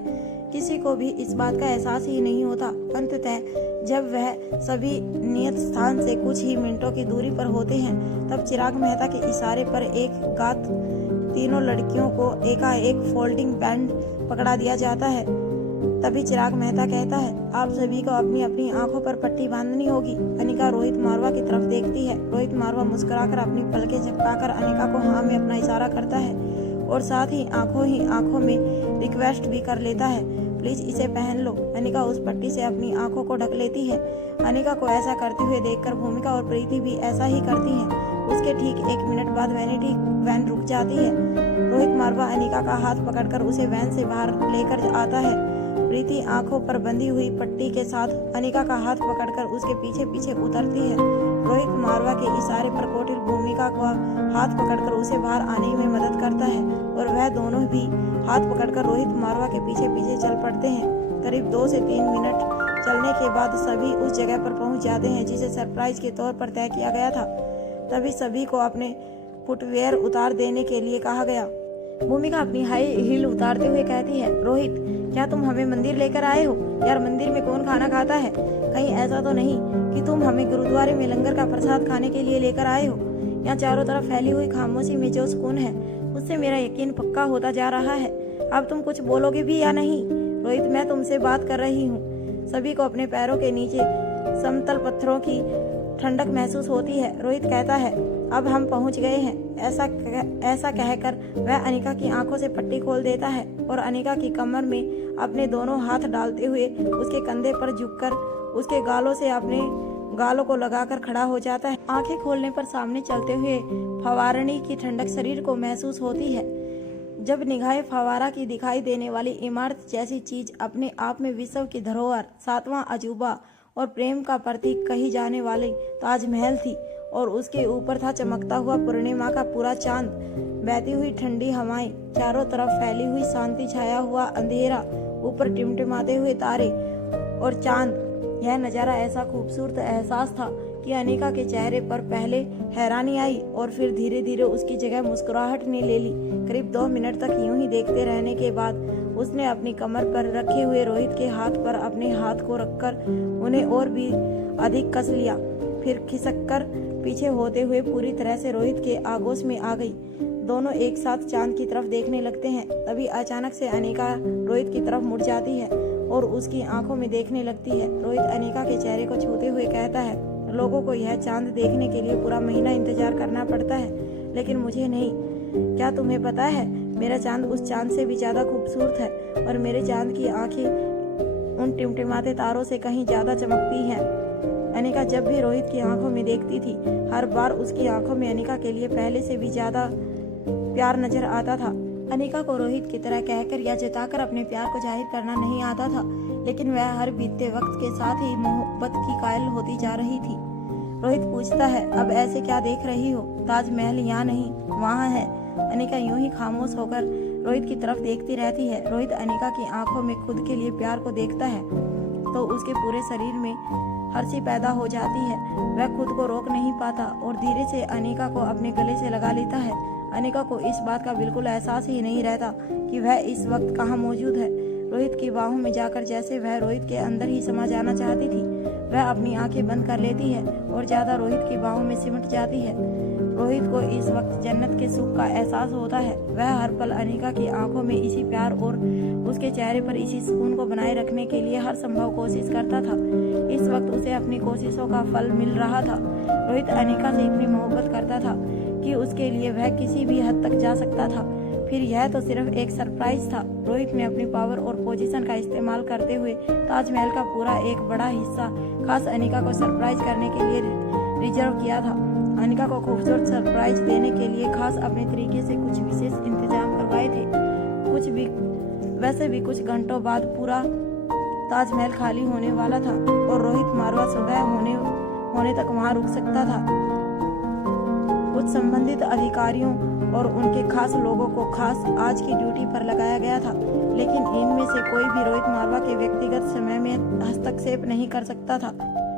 किसी को भी इस बात का एहसास ही नहीं होता। अंततः जब वह सभी नियत स्थान से कुछ ही मिनटों की दूरी पर होते हैं, तब चिराग मेहता के इशारे पर एक गात तीनों लड़कियों को एकाएक फोल्डिंग बैंड पकड़ा दिया जाता है। तभी चिराग मेहता कहता है, आप सभी को अपनी अपनी आंखों पर पट्टी बांधनी होगी। अनिका रोहित मारवा की तरफ देखती है। रोहित मारवा मुस्कुराकर अपनी पलकें झपकाकर अनिका को हाँ में अपना इशारा करता है और साथ ही आंखों में रिक्वेस्ट भी कर लेता है, प्लीज इसे पहन लो। अनिका उस पट्टी से अपनी आंखों को ढक लेती है। अनिका को ऐसा करते हुए देखकर भूमिका और प्रीति भी ऐसा ही करती हैं। उसके ठीक 1 मिनट बाद वैनिटी वैन रुक जाती है। रोहित मारवा अनिका का हाथ पकड़कर उसे वैन से बाहर लेकर आता है। प्रीति आंखों पर बंधी हुई पट्टी के साथ अनिका का हाथ पकड़कर उसके पीछे पीछे उतरती है। रोहित मारवा के इशारे पर कोटिल भूमिका का हाथ पकड़कर उसे बाहर आने में मदद करता है और वह दोनों भी हाथ पकड़कर रोहित मारवा के पीछे पीछे चल पड़ते हैं। करीब 2 से 3 मिनट चलने के बाद सभी उस जगह पर पहुंच जाते हैं जिसे सरप्राइज के तौर पर तय किया गया था। तभी सभी को अपने फुटवेयर उतार देने के लिए कहा गया। भूमिका अपनी हाई हील उतारते हुए कहती है, रोहित क्या तुम हमें मंदिर लेकर आए हो। यार मंदिर में कौन खाना खाता है, कहीं ऐसा तो नहीं कि तुम हमें गुरुद्वारे में लंगर का प्रसाद खाने के लिए लेकर आए हो। यहाँ चारों तरफ फैली हुई खामोशी में जो सुकून है उससे मेरा यकीन पक्का होता जा रहा है। अब तुम कुछ बोलोगे भी या नहीं। रोहित मैं तुमसे बात कर रही हूँ। सभी को अपने पैरों के नीचे समतल पत्थरों की ठंडक महसूस होती है। रोहित कहता है, अब हम पहुंच गए हैं। ऐसा कहकर वह अनिका की आंखों से पट्टी खोल देता है और अनिका की कमर में अपने दोनों हाथ डालते हुए उसके कंधे पर झुककर उसके गालों से अपने गालों को लगाकर खड़ा हो जाता है। आंखें खोलने पर सामने चलते हुए फवारनी की ठंडक शरीर को महसूस होती है। जब निगाहें फवारा की दिखाई देने वाली इमारत जैसी चीज अपने आप में विश्व की धरोहर, 7वां अजूबा और प्रेम का प्रतीक कही जाने वाली ताजमहल थी और उसके ऊपर था चमकता हुआ पूर्णिमा का पूरा चांद, बहती हुई ठंडी हवाएं, चारों तरफ फैली हुई शांति, छाया हुआ अंधेरा, ऊपर टिमटिमाते हुए तारे और चांद। यह नज़ारा ऐसा खूबसूरत एहसास था कि अनिका के चेहरे पर पहले हैरानी आई और फिर धीरे धीरे उसकी जगह मुस्कुराहट ने ले ली। करीब 2 मिनट तक यूं ही देखते रहने के बाद उसने अपनी कमर पर रखे हुए रोहित के हाथ पर अपने हाथ को रखकर उन्हें और भी अधिक कस लिया। फिर खिसककर पीछे होते हुए पूरी तरह से रोहित के आगोश में आ गई। दोनों एक साथ चांद की तरफ देखने लगते हैं। तभी अचानक से अनिका रोहित की तरफ मुड़ जाती है और उसकी आंखों में देखने लगती है। रोहित अनिका के चेहरे को छूते हुए कहता है, लोगों को यह चांद देखने के लिए पूरा महीना इंतजार करना पड़ता है, लेकिन मुझे नहीं। क्या तुम्हें पता है, मेरा चांद उस चांद से भी ज्यादा खूबसूरत है और मेरे चांद की आंखें उन टिमटिमाते तारों से कहीं ज्यादा चमकती हैं। अनिका जब भी रोहित की आंखों में देखती थी, हर बार उसकी आंखों में अनिका के लिए पहले से भी ज्यादा प्यार नजर आता था। अनिका को रोहित की तरह कहकर या जताकर अपने प्यार को जाहिर करना नहीं आता था, लेकिन वह हर बीतते वक्त के साथ ही मोहब्बत की कायल होती जा रही थी। रोहित पूछता है, अब ऐसे क्या देख रही हो? ताजमहल यहाँ नहीं, वहाँ है। अनिका यूं ही खामोश होकर रोहित की तरफ देखती रहती है। रोहित अनिका की आंखों में खुद के लिए प्यार को देखता है तो उसके पूरे शरीर में हर्षी पैदा हो जाती है। वह खुद को रोक नहीं पाता और धीरे से अनिका को अपने गले से लगा लेता है। अनिका को इस बात का बिल्कुल एहसास ही नहीं रहता कि वह इस वक्त कहाँ मौजूद है। रोहित की बाहों में जाकर जैसे वह रोहित के अंदर ही समा जाना चाहती थी। वह अपनी आंखें बंद कर लेती है और ज्यादा रोहित की बाहों में सिमट जाती है। रोहित को इस वक्त जन्नत के सुख का एहसास होता है। वह हर पल अनिका की आंखों में इसी प्यार और उसके चेहरे पर इसी सुकून को बनाए रखने के लिए हर संभव कोशिश करता था। इस वक्त उसे अपनी कोशिशों का फल मिल रहा था। रोहित अनिका से इतनी मोहब्बत करता था कि उसके लिए वह किसी भी हद तक जा सकता था। फिर यह तो सिर्फ एक सरप्राइज था। रोहित ने अपनी पावर और पोजीशन का इस्तेमाल करते हुए ताजमहल का पूरा एक बड़ा हिस्सा खास अनिका को सरप्राइज करने के लिए रिजर्व किया था। अनिका को खूबसूरत सरप्राइज देने के लिए खास अपने तरीके से कुछ विशेष इंतजाम करवाए थे। वैसे भी कुछ घंटों बाद पूरा ताजमहल खाली होने वाला था और रोहित मारवा सुबह होने तक वहां रुक सकता था। कुछ संबंधित अधिकारियों और उनके खास लोगों को खास आज की ड्यूटी पर लगाया गया था, लेकिन इनमें से कोई भी रोहित मारवा के व्यक्तिगत समय में हस्तक्षेप नहीं कर सकता था।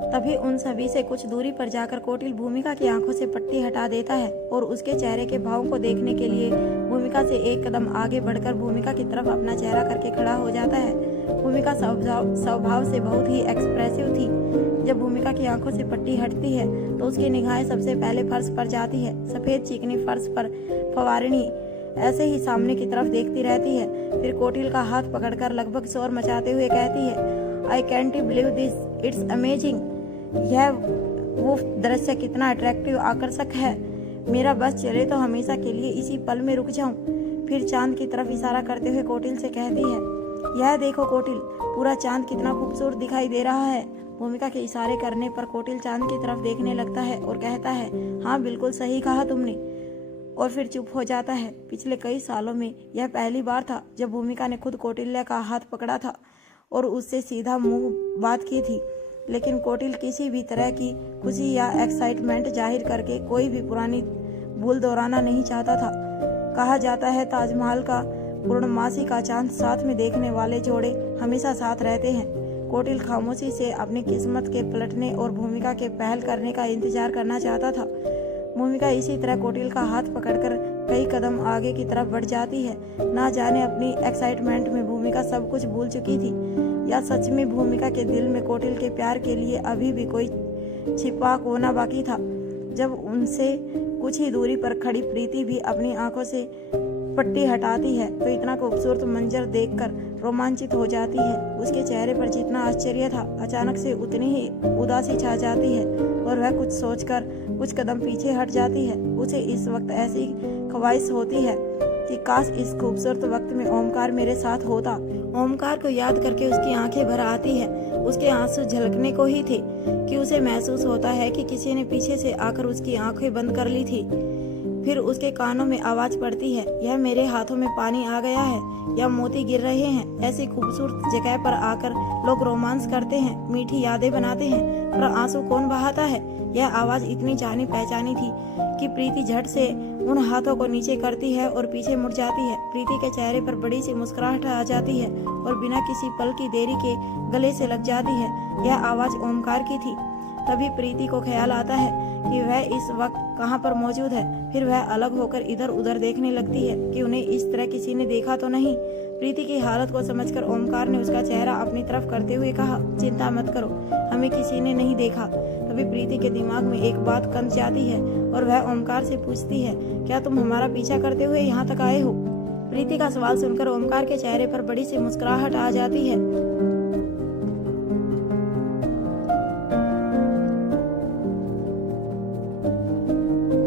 तभी उन सभी से कुछ दूरी पर जाकर कौटिल भूमिका की आंखों से पट्टी हटा देता है और उसके चेहरे के भावों को देखने के लिए भूमिका से एक कदम आगे बढ़कर भूमिका की तरफ अपना चेहरा करके खड़ा हो जाता है। भूमिका स्वभाव से बहुत ही एक्सप्रेसिव थी। जब भूमिका की आंखों से पट्टी हटती है तो उसकी निगाहें सबसे पहले फर्श पर जाती है। सफेद चिकनी फर्श पर फवारिणी ऐसे ही सामने की तरफ देखती रहती है। फिर कौटिल का हाथ पकड़कर लगभग शोर मचाते हुए कहती है, I can't believe this, it's amazing. यह वो दृश्य कितना अट्रैक्टिव आकर्षक है। मेरा बस चले तो हमेशा के लिए इसी पल में रुक जाऊं। फिर चांद की तरफ इशारा करते हुए कौटिल से कहती है, यह देखो कौटिल, पूरा चांद कितना खूबसूरत दिखाई दे रहा है। भूमिका के इशारे करने पर कौटिल चांद की तरफ देखने लगता है और कहता है, हाँ बिल्कुल सही कहा तुमने, और फिर चुप हो जाता है। पिछले कई सालों में यह पहली बार था जब भूमिका ने खुद कौटिल्य का हाथ पकड़ा था और उससे सीधा मुंह बात की थी। लेकिन कौटिल किसी भी तरह की खुशी या एक्साइटमेंट जाहिर करके कोई भी पुरानी भूल दोहराना नहीं चाहता था। कहा जाता है ताजमहल का पूर्णमासी का चांद साथ में देखने वाले जोड़े हमेशा साथ रहते हैं। कौटिल खामोशी से अपनी किस्मत के पलटने और भूमिका के पहल करने का इंतजार करना चाहता था। भूमिका इसी तरह कौटिल का हाथ पकड़कर कई कदम आगे की तरफ बढ़ जाती है। ना जाने अपनी एक्साइटमेंट में भूमिका सब कुछ भूल चुकी थी या सच में भूमिका के दिल में कौटिल के प्यार के लिए अभी भी कोई छिपा कोना बाकी था। जब उनसे कुछ ही दूरी पर खड़ी प्रीति भी अपनी आंखों से पट्टी हटाती है तो इतना खूबसूरत मंजर देखकर रोमांचित हो जाती है। उसके चेहरे पर जितना आश्चर्य था, अचानक से उतनी ही उदासी छा जाती है और वह कुछ सोचकर कुछ कदम पीछे हट जाती है। उसे इस वक्त ऐसी ख्वाहिश होती है कि काश इस खूबसूरत वक्त में ओमकार मेरे साथ होता। ओमकार को याद करके उसकी आंखें भर आती है। उसके आंसू झलकने को ही थे कि उसे महसूस होता है कि किसी ने पीछे से आकर उसकी आंखें बंद कर ली थी। फिर उसके कानों में आवाज पड़ती है, यह मेरे हाथों में पानी आ गया है या मोती गिर रहे हैं। ऐसी खूबसूरत जगह पर आकर लोग रोमांस करते हैं, मीठी यादें बनाते हैं, पर आंसू कौन बहाता है? यह आवाज इतनी जानी पहचानी थी कि प्रीति झट से उन हाथों को नीचे करती है और पीछे मुड़ जाती है। प्रीति के चेहरे पर बड़ी सी मुस्कुराहट आ जाती है और बिना किसी पल की देरी के गले से लग जाती है। यह आवाज ओमकार की थी। तभी प्रीति को ख्याल आता है कि वह इस वक्त कहाँ पर मौजूद है। फिर वह अलग होकर इधर उधर देखने लगती है कि उन्हें इस तरह किसी ने देखा तो नहीं। प्रीति की हालत को समझकर ओमकार ने उसका चेहरा अपनी तरफ करते हुए कहा, चिंता मत करो, हमें किसी ने नहीं देखा। तभी प्रीति के दिमाग में एक बात कंस जाती है और वह ओमकार से पूछती है, क्या तुम हमारा पीछा करते हुए यहाँ तक आए हो? प्रीति का सवाल सुनकर ओमकार के चेहरे पर बड़ी सी मुस्कुराहट आ जाती है।